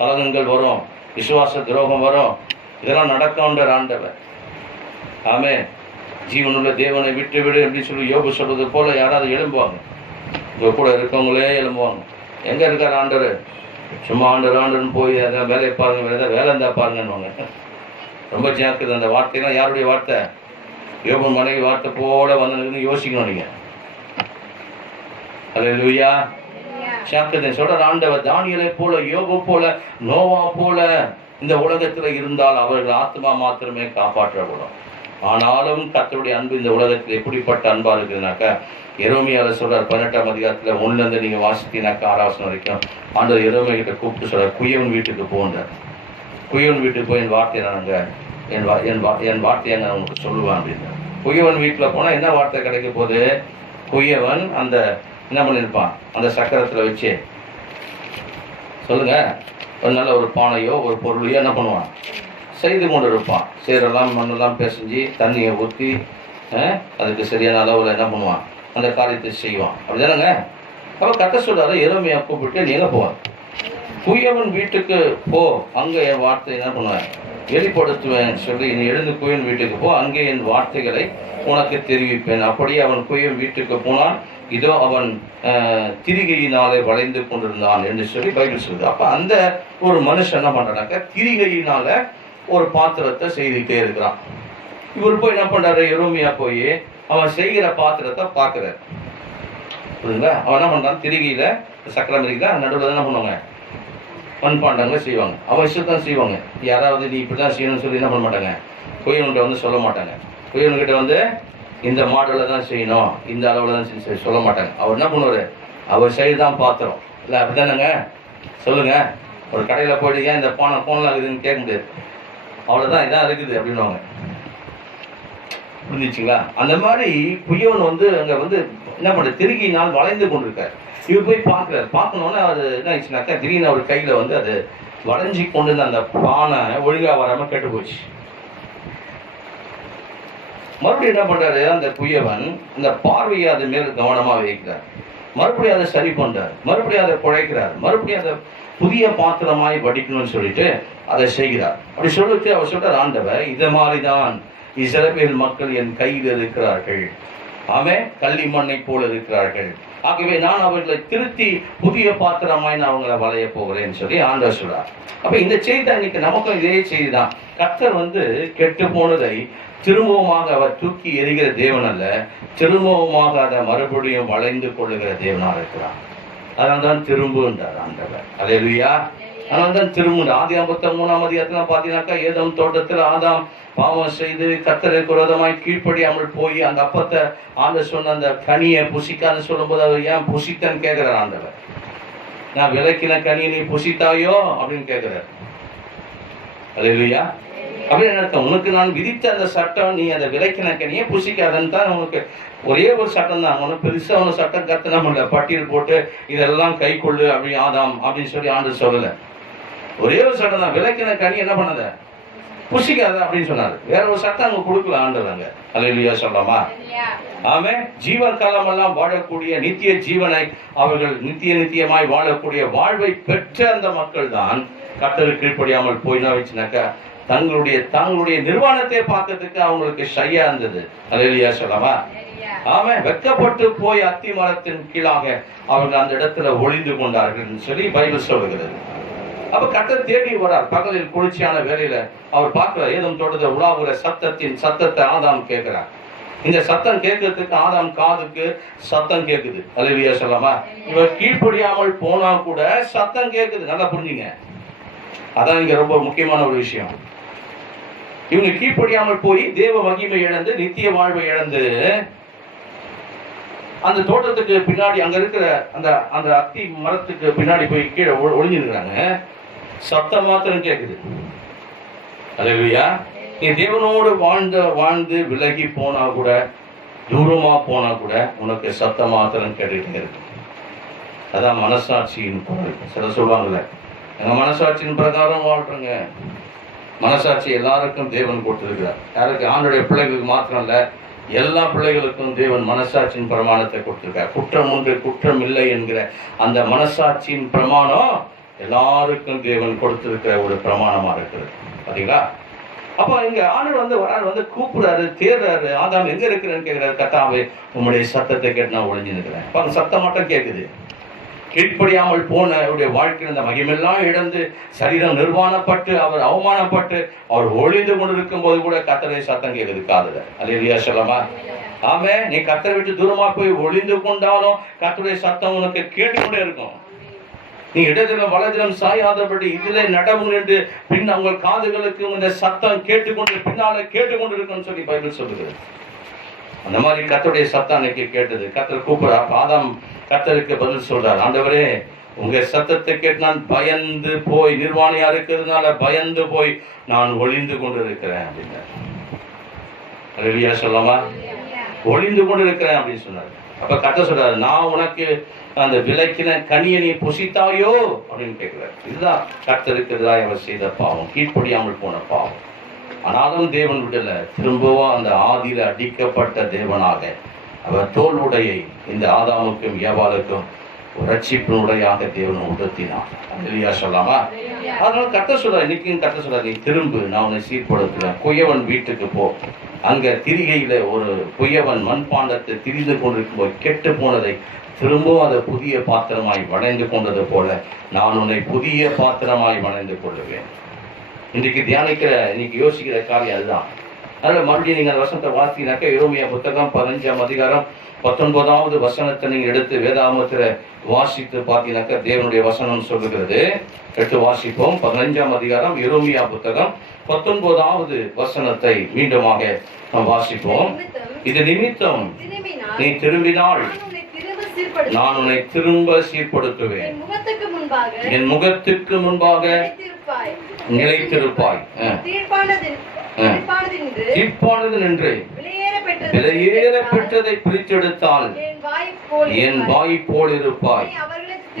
கலகங்கள் வரும், விசுவாச துரோகம் வரும், இதெல்லாம் நடக்கும்ன்றார் ஆண்டவர். ஆமே. ஜீவனுள்ள தேவனை விட்டு விடு அப்படின்னு சொல்லி யோபு சொல்றது போல யாராவது எழும்புவாங்க. இங்க கூட இருக்கவங்களே எழும்புவாங்க. எங்க இருக்கார் ஆண்டவர்? சும்மா ஆண்டர்னு போய் அதான் வேலையை பாருங்க, வேற ஏதாவது வேலை இருந்தா பாருங்கன்னு. ரொம்ப ஜாக்கிரதை. அந்த வார்த்தைலாம் யாருடைய வார்த்தை? யோபு மனைவி வார்த்தை போல வந்து யோசிக்கணும் நீங்க. அல்லேலூயா. ஜாக்கிரதை சொல்ற ஆண்டவர். தானியேலை போல, யோபு போல, நோவா போல இந்த உலகத்துல இருந்தால் அவர்கள் ஆத்மா மாத்திரமே காப்பாற்றப்படும். ஆனாலும் கர்த்தருடைய அன்பு இந்த உலகத்தில் எப்படிப்பட்ட அன்பா இருக்குதுனாக்கா, எரோமியால சொல்றார் 18ஆம் அதிகாரத்துல 1ல நீங்க வாசித்தீங்கன்னாக்கா 6 வரைக்கும் ஆண்டவர் எரோமியா கிட்ட கூப்பிட்டு சொல்றார், குயவன் வீட்டுக்கு போன்றார். குயவன் வீட்டுக்கு போய் என் வார்த்தையை நாங்க என் வார்த்தையை நான் உங்களுக்கு சொல்லுவேன் அப்படின்னு. குயவன் வீட்டுல போனா என்ன வார்த்தை கிடைக்க போகுது? குயவன் அந்த என்ன பண்ணிருப்பான்? அந்த சக்கரத்துல வச்சு சொல்லுங்க, ஒரு நல்ல ஒரு பானையோ ஒரு பொருளையோ என்ன பண்ணுவான்? செய்து கொண்டு இருப்பான். சேரெல்லாம் மண்ணெல்லாம் பிசைஞ்சு தண்ணியை ஊற்றி அதுக்கு சரியான அளவில் என்ன பண்ணுவான்? அந்த காரியத்தை செய்வான். அப்படிதானங்க? அப்போ கர்த்தர் சொல்றாரு, எரோமியா கூப்பிட்டு நீ எங்கே போவான்? குயவன் வீட்டுக்கு போ, அங்கே என் வார்த்தை என்ன பண்ணுவேன்? வெளிப்படுத்துவேன் சொல்லி நீ எழுந்து குயவன் வீட்டுக்கு போ, அங்கே என் வார்த்தைகளை உனக்கு தெரிவிப்பேன். அப்படியே அவன் குயவன் வீட்டுக்கு போனான். இதோ அவன் திரிகையினாலே வளைந்து கொண்டிருந்தான் என்று சொல்லி பைபிள் சொல்லுது. அப்போ அந்த ஒரு மனுஷன் என்ன பண்றானாக்கா திரிகையினால ஒரு பாத்திரத்தை செய்துட்டே இருக்கிறான். இவர் போய் என்ன பண்றாரு? எரோமியா போய் அவன் செய்கிற பாத்திரத்தை பார்க்கிறார். புரியுதுங்களா? அவன் என்ன பண்றான்? திரிகையில சக்கரம் இருக்கா, நடுவில் என்ன பண்ணுவாங்க? மண்பாண்டங்களை செய்வாங்க. அவன் இஷ்டத்தான் செய்வாங்க. யாராவது நீ இப்படிதான் செய்யணும்னு சொல்லி என்ன பண்ண மாட்டாங்க? குயவன்கிட்ட வந்து சொல்ல மாட்டாங்க. குயவன்கிட்ட வந்து இந்த மாடலில் தான் செய்யணும், இந்த அளவில் தான் சொல்ல மாட்டாங்க. அவர் என்ன பண்ணுவார்? அவர் செய்துதான் பாத்திரம் இல்லை, அப்படிதானங்க? சொல்லுங்க. ஒரு கடையில் போயிட்டு ஏன் இந்த போனலாம் இருக்குதுன்னு கேட்க முடியாது. அவ்வளோதான், இதான் இருக்குது அப்படின்வாங்க. புரிஞ்சிச்சுங்களா? அந்த மாதிரி குயவன் வந்து அங்கே வந்து என்ன பண்ணுற? திருகினால் வளைந்து கொண்டிருக்காரு. இவர் போய் பார்க்குறாரு. பார்க்கணுன்னே அது என்ன ஆயிடுச்சுனாக்கா திடீர்னு அவர் கையில் வந்து அது வளைஞ்சி கொண்டு இருந்த அந்த பானை ஒழுங்காக வராமல் கெட்டு போச்சு. மறுபடியும் என்ன பண்றாரு? அந்த குயவன் அந்த பார்வையை அது மேல் கவனமாக வைக்கிறார். மறுபடியும் அதை சரி பண்றார். மறுபடியும் அதை குழைக்கிறார். மறுபடியும் அதை புதிய பாத்திரமாய் வடிக்கணும்னு சொல்லிட்டு அதை செய்கிறார். அப்படி சொல்லிட்டு அவர் சொல்றார், ஆண்டவர் இதை மாதிரிதான் இஸ்ரவேல் மக்கள் என் கையில் இருக்கிறார்கள், அவன் கள்ளி மண்ணை போல இருக்கிறார்கள். ஆகவே நான் அவர்களை திருத்தி புதிய பாத்திரமாய் நான் அவங்களை வளைய போகிறேன்னு சொல்லி ஆண்டவர் சொல்றார். அப்ப இந்த செய்தி தான் இன்னைக்கு நமக்கும் இதே செய்தி தான். கர்த்தர் வந்து கெட்டு போனதை திரும்பவுமாக அவர் தூக்கி எறிகிற தேவன் அல்ல, திரும்பவுமாக அதை மறுபடியும் வளைந்து கொள்ளுகிற தேவனாக இருக்கிறார். அதனால்தான் திரும்புன்றார் ஆண்டவர். அல்லேலூயா. அதனால்தான் திரும்ப. ஆதியாகமம் 33ஆம் அதிகாரத்துல பாத்தீங்கன்னாக்கா ஏதோம் தோட்டத்தில் ஆதாம் பாவம் செய்து கர்த்தருக்கு விரோதமாய் கீழ்ப்படியாமல் போய் அந்த அப்பத்தை ஆண்டவர் சொன்ன அந்த கனியை புசிக்கான்னு சொல்லும் போது அவர் ஏன் புசித்தன்னு கேட்கிறார் ஆண்டவர். நான் விளக்கின கனியை நீ புசித்தாயோ அப்படின்னு கேட்கிறார். அல்லேலூயா. அப்படின்னு அர்த்தம். உனக்கு நான் விதித்த அந்த சட்டம் நீ அதை விலைக்கின கனியே புசிக்காதன்னு தான் உனக்கு ஒரே ஒரு சட்டம் தான். ஒன்றும் பெருசாக ஒன்று சட்டம் கத்து நம்ம பட்டியல் போட்டு இதெல்லாம் கை கொள்ளு அப்படி ஆதாம் அப்படின்னு சொல்லி ஆண்டு சொல்லலை. ஒரே ஒரு சட்டம் தான், விலைக்கின கனி என்ன பண்ணத புசிக்காத அப்படின்னு சொன்னாரு. வேற ஒரு சட்டம் அங்க கொடுக்கல ஆண்டவங்க. அல்லேலூயா சொல்லலாமா? ஆமே. ஜீவன் காலம் எல்லாம் வாழக்கூடிய நித்திய ஜீவனை அவர்கள் நித்தியமாய் வாழக்கூடிய வாழ்வை பெற்ற அந்த மக்கள் தான் கர்த்தருக்கு கீழ்ப்படியாமல் போயினா வச்சுனாக்கா தங்களுடைய நிர்வாணத்தை பார்க்கறதுக்கு அவங்களுக்கு ஷையா இருந்தது. அல்லேலூயா சொல்லலாமா? ஆமே. வெட்கப்பட்டு போய் அத்தி மரத்தின் கீழாக அவர்கள் அந்த இடத்துல ஒளிந்து கொண்டார்கள் சொல்லி பைபிள் சொல்லுகிறது. அப்ப கர்த்தர் தேடி வரார். பகலில் குளிர்ச்சியான வேலையில அவர் பார்க்கிறார், ஏதும் தோட்டத்தை உலாவுற சத்தத்தை ஆதாம் கேட்கிறார். இந்த சத்தம் கேட்கறதுக்கு ஆதாம் காதுக்கு சத்தம் கேட்குது. அல்லேலூயா சொல்லலாமா? இவர் கீழ்ப்படியாமல் போனா கூட சத்தம் கேட்குது. நல்லா புரிஞ்சுங்க, அதான் இங்க ரொம்ப முக்கியமான ஒரு விஷயம். இவங்க கீழ்ப்படியாமல் போய் தேவ மகிமை இழந்து நித்திய வாழ்வை இழந்து அந்த தோட்டத்துக்கு பின்னாடி அங்க இருக்கிற அந்த அத்தி மரத்துக்கு பின்னாடி போய் கீழே ஒளிஞ்சிருக்கிறாங்க. சத்தம் மாத்திரம் கேட்குது. அல்லேலூயா. நீ தேவனோடு வாழ்ந்து விலகி போனா கூட, தூரமா போனா கூட உனக்கு சத்தம் மாத்திரம் கேட்டுக்கிட்டே இருக்கு. அதான் மனசாட்சியின் குரல். சில சொல்லுவாங்கல்ல, எங்க மனசாட்சியின் பிரகாரம் வாழ்றங்க. மனசாட்சி எல்லாருக்கும் தேவன் கொடுத்திருக்கிறார். யாருக்கு? ஆண்டுடைய பிள்ளைகளுக்கு மாத்திரம் இல்ல, எல்லா பிள்ளைகளுக்கும் தேவன் மனசாட்சியின் பிரமாணத்தை கொடுத்திருக்கார். குற்றம் உண்டு குற்றம் இல்லை என்கிற அந்த மனசாட்சியின் பிரமாணம் எல்லாருக்கும் தேவன் கொடுத்திருக்கிற ஒரு பிரமாணமா இருக்கிறது. பாத்தீங்களா? அப்ப இங்க ஆண்டவர் வந்து கூப்பிடுறாரு, தேடுறாரு. ஆதாம் எங்க இருக்கிறேன்னு கேட்கிறாரு. கர்த்தாவே, உம்முடைய சத்தத்தை கேட்டு நான் ஒளிஞ்சு நிற்கிறேன். அந்த சத்தம் மட்டும் கேட்குது. கீழ்ப்படியாமல் போன அவருடைய வாழ்க்கையில் அந்த மகிமெல்லாம் இழந்து சரீரம் நிர்வாணப்பட்டு அவர் அவமானப்பட்டு அவர் ஒளிந்து கொண்டிருக்கும் போது கூட கர்த்தருடைய சத்தம் கேட்குது காதுல. அல்லேலூயா சொல்லலாமா? ஆமே. நீ கர்த்தரை விட்டு தூரமா போய் ஒளிந்து கொண்டாலும் கர்த்தருடைய சத்தம் உனக்கு கேட்டுக்கொண்டே இருக்கும். நீ இடத்திலும் வலதிலும் சாயாதபடி இதிலே நடவும் என்று பின் உங்கள் காதுகளுக்கு இந்த சத்தம் கேட்டுக்கொண்டு பின்னால கேட்டுக்கொண்டு இருக்குன்னு சொல்லி பைபிள் சொல்லுகிறது. அந்த மாதிரி கர்த்தருடைய சத்தம் அன்னைக்கு கேட்டது. கர்த்தர் கூப்பிடுறா. ஆதாம் கர்த்தருக்கு பதில் சொல்றார், ஆண்டவரே, உங்க சத்தத்தை கேட்டு நான் பயந்து போய், நிர்வாணியா இருக்கிறதுனால பயந்து போய் நான் ஒளிந்து கொண்டு இருக்கிறேன் அப்படின்னாரு. அல்லேலூயா சொல்லலாமா? ஒளிந்து கொண்டு இருக்கிறேன் அப்படின்னு சொன்னார். அப்ப கர்த்தர் சொல்றாரு, நான் உனக்கு அந்த விலைக்கின கனியை நீ புசித்தாயோ அப்படின்னு கேட்கிறார். இதுதான் கர்த்தருக்கு எதிராக அவர் செய்த பாவம், கீழ்ப்படியாமல் போன பாவம். ஆனாலும் தேவன் விடல, திரும்பவும் அந்த ஆதியில அடிக்கப்பட்ட தேவனாக அவர் தோல் உடையை இந்த ஆதாமுக்கும் ஏவாளுக்கும் ரட்சிப்பினுடையாக தேவன் உடுத்தினார். அல்லேலூயா சொல்லாமா? அதனால கர்த்தர் சொல்றார், இன்னைக்கும் கர்த்தர் சொல்றார், நீ திரும்பு, நான் உன்னை சீர்படுத்துவேன். குயவன் வீட்டுக்கு போ. அங்க திரிகையில ஒரு குயவன் மண்பாண்டத்தை திரிந்து கொண்டிருக்கும் போது கெட்டு போனதை திரும்பவும் அதை புதிய பாத்திரமாய் வணைந்து கொண்டது போல நான் உன்னை புதிய பாத்திரமாய் வணைந்து கொள்ளுவேன். இன்னைக்கு இன்னைக்கு யோசிக்கிற காரியம் அதுதான். அதனால மறுபடியும் நீங்க அந்த வசனத்தை வாசினாக்க, எரேமியா புத்தகம் 15ஆம் அதிகாரம் 19வது வசனத்தை நீங்க எடுத்து வேதாகமத்துல வாசித்து பார்த்தீங்கன்னாக்க தேவனுடைய வசனம் சொல்லுகிறது. எடுத்து வாசிப்போம். 15ஆம் அதிகாரம் எரேமியா புத்தகம் 19வது வசனத்தை மீண்டுமாக வாசிப்போம். இது நிமித்தம் நீ திரும்பினால் நான் உன்னை திரும்ப சீர்படுத்துவேன், என் முகத்துக்கு முன்பாக நிலைத்திருப்பாய். தீர்ப்பானது நின்று விலையேற பெற்றதை பிரித்தெடுத்தால் என் வாய் போல் இருப்பாய்.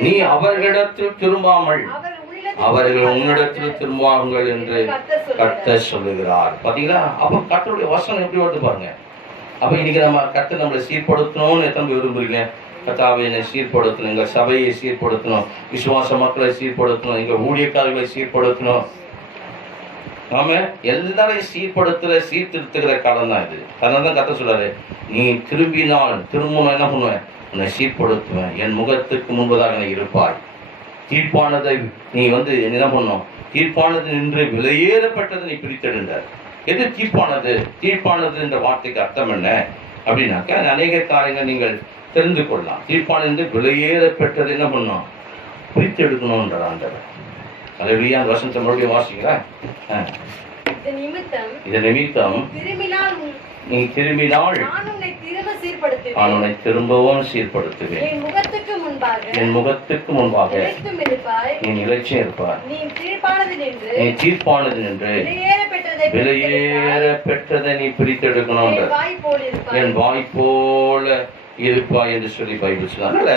நீ அவர்களிடத்தில் திரும்பாமல் அவர்கள் உன்னிடத்தில் திரும்புவார்கள் என்று கர்த்தர் சொல்லுகிறார். பாத்தீங்களா? அப்ப கர்த்தருடைய வசனம் எப்படி வருது பாருங்க. அப்ப இன்னைக்கு நம்ம கர்த்தர் நம்மளை சீர்படுத்தணும்னு எத்தனை விரும்புறீங்க? கர்த்தாவை என்னை சீர்படுத்தணும், எங்க சபையை சீர்படுத்தணும், விசுவாச மக்களை சீர்படுத்தணும், எங்க ஊழியக்காரர்களை சீர்படுத்தணும். நாம எல்லாரையும் சீர்திருத்துகிற காலம் தான் இது. அதனால தான் கர்த்தர் சொல்றாரு, நீ திரும்பணும் என்ன பண்ணுவேன்? உன்னை சீர்படுத்துவேன், என் முகத்துக்கு முன்பதாக நீ இருப்பாய். தீர்ப்பானதை நீ என்ன பண்ணும்? தீர்ப்பானது நின்று விலையேறப்பட்டதை நீ பிரித்தெடுந்தார். எது தீர்ப்பானது? தீர்ப்பானது என்ற வார்த்தைக்கு அர்த்தம் என்ன அப்படின்னாக்க, அநேக காரியங்கள் நீங்கள் தெரிந்து கொள்ளலாம். தீர்ப்பானது விலையேறப்பட்டது என்ன பண்ணும்? பிரித்தெடுக்கணும்ன்ற ஆண்டவர். அல்லேலூயா. அந்த வசனத்தை மறுபடியும் வாசிக்கிறேன். இது நிமித்தம் நீ திரும்பினால் நான் உன்னை திரும்பவும் சீர்படுத்துவேன், என் முகத்துக்கு முன்பாக நீ நிலைச்சியம் இருப்பாய். நீ தீர்ப்பானது நின்று விலையேற பெற்றதை நீ பிரித்தெடுக்கணும். என் வாய் போல இருப்பா என்று சொல்லி பைபிள் சொல்லுங்க. அதனால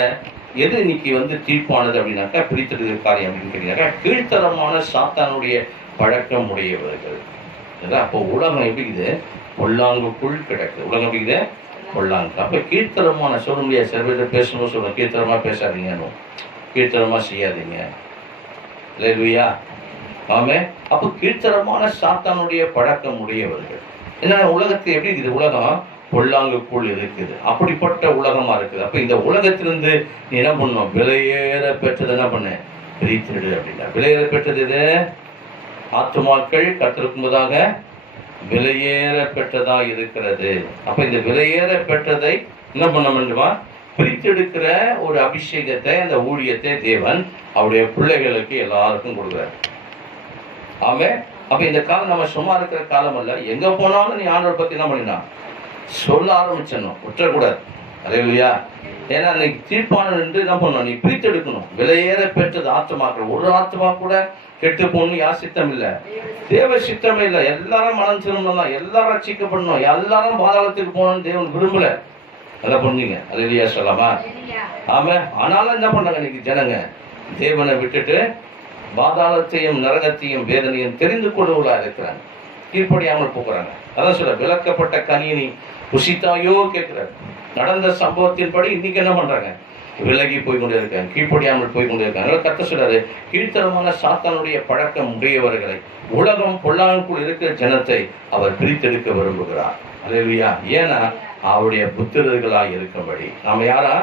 எது இன்னைக்கு தீர்ப்பானது அப்படின்னாக்கா, பிரித்தெடுக்கிற காரியம் அப்படின்னு கேட்டீங்கன்னாக்கா, கீழ்த்தரமான சாத்தானுடைய பழக்கம் உடையவர்கள். அப்போ உலகம் எப்படி இது பொல்லாங்குக்குள் கிடக்கு. உலகம் எப்படி இது பொல்லாங்கு. அப்ப கீழ்த்தரமான சொல்ல முடியாது. சில பேர் பேசணும் சொல்ல, கீழ்த்தரமா பேசாதீங்கன்னு, கீழ்த்தரமா செய்யாதீங்க. இல்லையா? ஆமே. அப்போ கீழ்த்தரமான சாத்தானுடைய பழக்கம் உடையவர்கள். ஏன்னா உலகத்தில் எப்படி இருக்குது? உலகம் பொல்லாங்குக்குள் இருக்குது. அப்படிப்பட்ட உலகமா இருக்குது. அப்ப இந்த உலகத்திலிருந்து நீ என்ன பண்ணணும்? விலையேற பெற்றது என்ன பண்ண? பிரித்திடு அப்படின்னா. விலையேற பெற்றது இது ஆத்துமாக்கள் கத்திருக்கும்போதாக விலையேற பெற்றதா இருக்கிறது. அப்ப இந்த விலையேற பெற்றதை என்ன பண்ண வேண்டுமா? பிரித்தெடுக்கிற ஒரு அபிஷேகத்தை, அந்த ஊழியத்தை தேவன் அவருடைய பிள்ளைகளுக்கு எல்லாருக்கும் கொடுக்குறாரு. ஆமே. அப்ப இந்த காலம் நம்ம சும்மா இருக்கிற காலம் அல்ல. எங்க போனாலும் நீ ஆண்டவர் பத்தி என்ன பண்ணினா சொல்ல ஆரம்பிச்சிடணும், விட்டுறக்கூடாது. அல்லேலூயா. ஏன்னா அன்னைக்கு தீர்ப்பான என்று என்ன பண்ணணும்? நீ பிரித்தெடுக்கணும். விலையேற பெற்றது ஆத்மாக்கள். ஒரு ஆத்மா கூட கெட்டு போகணும் யார் சித்தம் இல்லை, தேவ சித்தமே இல்லை. எல்லாரும் மனம் திரும்பணும் தான், எல்லாரும் ரட்சிக்கப்படணும், எல்லாரும் பாதாளத்துக்கு போகணும்னு தேவன் விரும்பல. நல்லா பண்ணுங்க. அல்லேலூயா சொல்லாமா? ஆமா. ஆனாலும் என்ன பண்ணாங்க இன்னைக்கு ஜனங்க? தேவனை விட்டுட்டு பாதாளத்தையும் நரகத்தையும் வேதனையும் தெரிந்து கொள்வதா இருக்கிறாங்க. கீழ்ப்படியாமல் போகிறாங்க. அதான் சொல்ல, விளக்கப்பட்ட கனியை புசித்தாயோ கேட்கிறார். நடந்த சம்பவத்தின்படி இன்னைக்கு என்ன பண்றாங்க? விலகி போய் கொண்டே இருக்காங்க, கீழ்ப்படியாமல் போய் கொண்டே இருக்காங்க. கர்த்தர் சொல்றாரு, கீழ்த்தரமான சாத்தானுடைய பழக்கம் உடையவர்களை, உலகம் பொல்லாங்குக்குள் இருக்கிற ஜனத்தை அவர் பிரித்தெடுக்க விரும்புகிறார். அல்லேலூயா. ஏன்னா அவருடைய புத்திரர்களாய் இருக்கும்படி. நாம யாரா?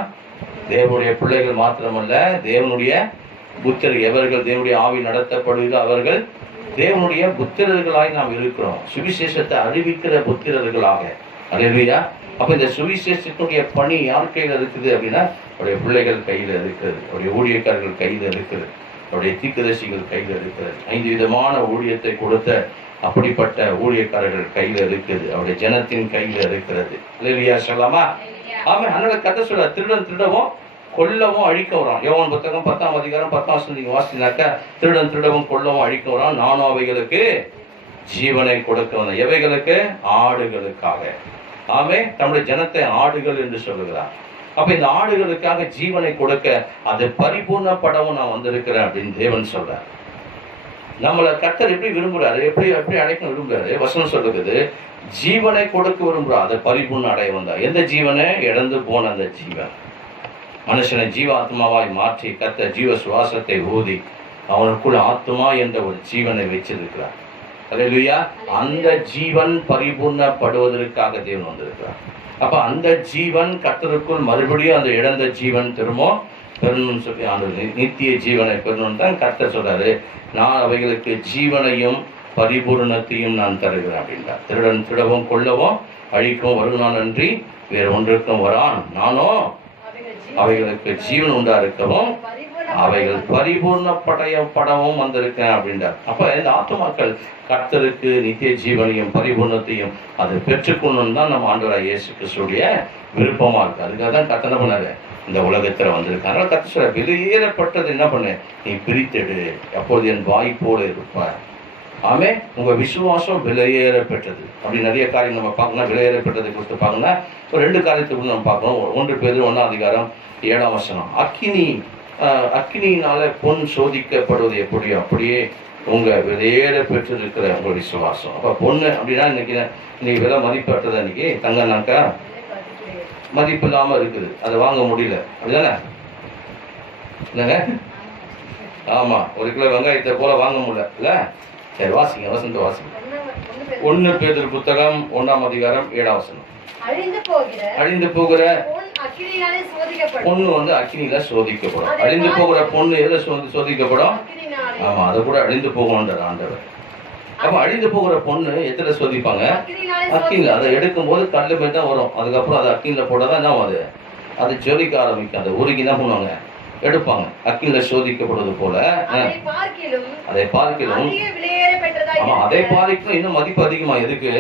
தேவனுடைய பிள்ளைகள் மாத்திரமல்ல, தேவனுடைய புத்திரர். எவர்கள் தேவனுடைய ஆவி நடத்தப்படுகிற அவர்கள் தேவனுடைய புத்திரர்களாய் நாம் இருக்கிறோம். சுவிசேஷத்தை அறிவிக்கிற புத்திரர்களாக. அல்லேலூயா. அப்ப இந்த சுவிசேஷத்துடைய பணி யார் கையில் இருக்குது அப்படின்னா, அவருடைய பிள்ளைகள் கையில் இருக்கிறது, அவருடைய ஊழியக்காரர்கள் கையில் இருக்கிறது, அவருடைய தீர்க்கதரிசிகள் கையில் இருக்கிறது. 5 விதமான ஊழியத்தை கொடுத்த அப்படிப்பட்ட ஊழியக்காரர்கள் கையில் இருக்குது, அவருடைய ஜனத்தின் கையில் இருக்கிறது. அல்லேலூயா சொல்லாமா? ஆமா. அதனால கதை சொல்ல, திருடன் திருடவும் கொல்லவும் அழிக்க வரான். யோவான் புத்தகம் 10ஆம் அதிகாரம் 10ஆம் வசனம் நீங்க வாசினாக்கா, திருடன் திருடவும் கொல்லவும் அழிக்க வரான், நானும் அவைகளுக்கு ஜீவனை கொடுக்க வந்தேன். எவைகளுக்கு? ஆடுகளுக்காக. ஆமே. நம்முடைய ஜனத்தை ஆடுகள் என்று சொல்லுகிறார். அப்ப இந்த ஆடுகளுக்காக ஜீவனை கொடுக்க, அது பரிபூர்ணப்படவும் நான் வந்திருக்கிறேன் அப்படின்னு தேவன் சொல்றார். நம்மளை கர்த்தர் எப்படி விரும்புறாரு, எப்படி எப்படி அடைக்க விரும்புறாரு? வசனம் சொல்லுகிறது, ஜீவனை கொடுக்க விரும்புறார். அதை பரிபூர்ண அடைய வந்தா. எந்த ஜீவனை? இழந்து போன அந்த ஜீவன். மனுஷனை ஜீவாத்மாவாய் மாற்றி கர்த்தர் ஜீவ சுவாசத்தை ஊதி அவனுக்குள்ள ஆத்மா என்ற ஒரு ஜீவனை வச்சிருக்கிறார். அல்லேலூயா. அந்த ஜீவன் பரிபூர்ணப்படுவதற்காக தேவன் வந்திருக்கிறார். அப்ப அந்த ஜீவன் கர்த்தருக்குள் மறுபடியும் அந்த இழந்த ஜீவன் திரும்ப பெறணும்னு சொல்லி, அந்த நித்திய ஜீவனை பெறணும்னு தான் கர்த்தர் சொல்றாரு, நான் அவைகளுக்கு ஜீவனையும் பரிபூர்ணத்தையும் நான் தருகிறேன் அப்படின்றார். திருடன் திருடவும் கொல்லவும் அழிக்கவும் வருகிறான் அன்றி வேறு ஒன்றுக்கும் வரான், நானும் அவைகளுக்கு ஜீவன் உண்டா இருக்கவும் அவைகள் பரிபூர்ணப்படவும் வந்திருக்கேன் அப்படின்றார். அப்ப இந்த ஆத்துமாக்கள் கர்த்தருக்கு நித்திய ஜீவனையும் பரிபூர்ணத்தையும் அதை பெற்றுக்கொள்ளணும் தான் நம்ம ஆண்டவராகிய இயேசு கிறிஸ்துவுடைய விருப்பமா இருக்கு. அதுக்காக தான் கர்த்தர் பண்ணாரு, இந்த உலகத்துல வந்திருக்கு. அதனால கர்த்தர் சொல்ற, வெளியேறப்பட்டது என்ன பண்ணு? நீ பிரித்தெடு, அப்போது என் வாய் போல இருப்பார். ஆமே. உங்க விசுவாசம் விலையேற பெற்றது. அப்படி நிறைய காரியம் நம்ம பார்க்கணும். விலையேற பெற்றதை குறித்து பார்க்கணும்னா ஒரு 2 காரியத்துக்கு நம்ம பார்க்கணும். 1 பேதுரு 1ஆம் அதிகாரம் 7ஆம் வசனம். அக்கினியினால பொன் சோதிக்கப்படுவது எப்படியோ அப்படியே உங்க விலையேற பெற்றிருக்கிற உங்க விசுவாசம். அப்ப பொண்ணு அப்படின்னா இன்னைக்கு விலை மதிப்பற்றதை, இன்னைக்கு தங்கனாக்கா மதிப்பு இல்லாம இருக்குது, அதை வாங்க முடியல. அப்படிதானே? என்னங்க? ஆமா. 1 கிலோ வெங்காயத்தை போல வாங்க முடியல இல்ல? சரி, வாசிங்க. வசந்த வாசிங்க. 1 பேதுரு புத்தகம் 1ஆம் அதிகாரம் 7ஆம் வசனம். அழிந்து போகிற பொண்ணு அக்கினியில சோதிக்கப்படும். அழிந்து போகிற பொண்ணு எதை சோதிக்கப்படும்? ஆமா, அதை கூட அழிந்து போகணுன்ற ஆண்டவர். அப்ப அழிந்து போகிற பொண்ணு எதுல சோதிப்பாங்க? அக்கினில. அதை எடுக்கும் போது கல்லு போய் தான் வரும். அதுக்கப்புறம் அதை அக்கினில போட்டதான் என்ன அது ஜொலிக்க ஆரம்பிக்கும். அதை உருகி என்ன பண்ணுவாங்க? எடுப்பாங்க. அக்கினில சோதிக்கப்படுவது போல அதை பார்க்கலாம். ஆமா, அதை பார்க்கலாம் இன்னும் மதிப்பு அதிகமா. எதுக்கு?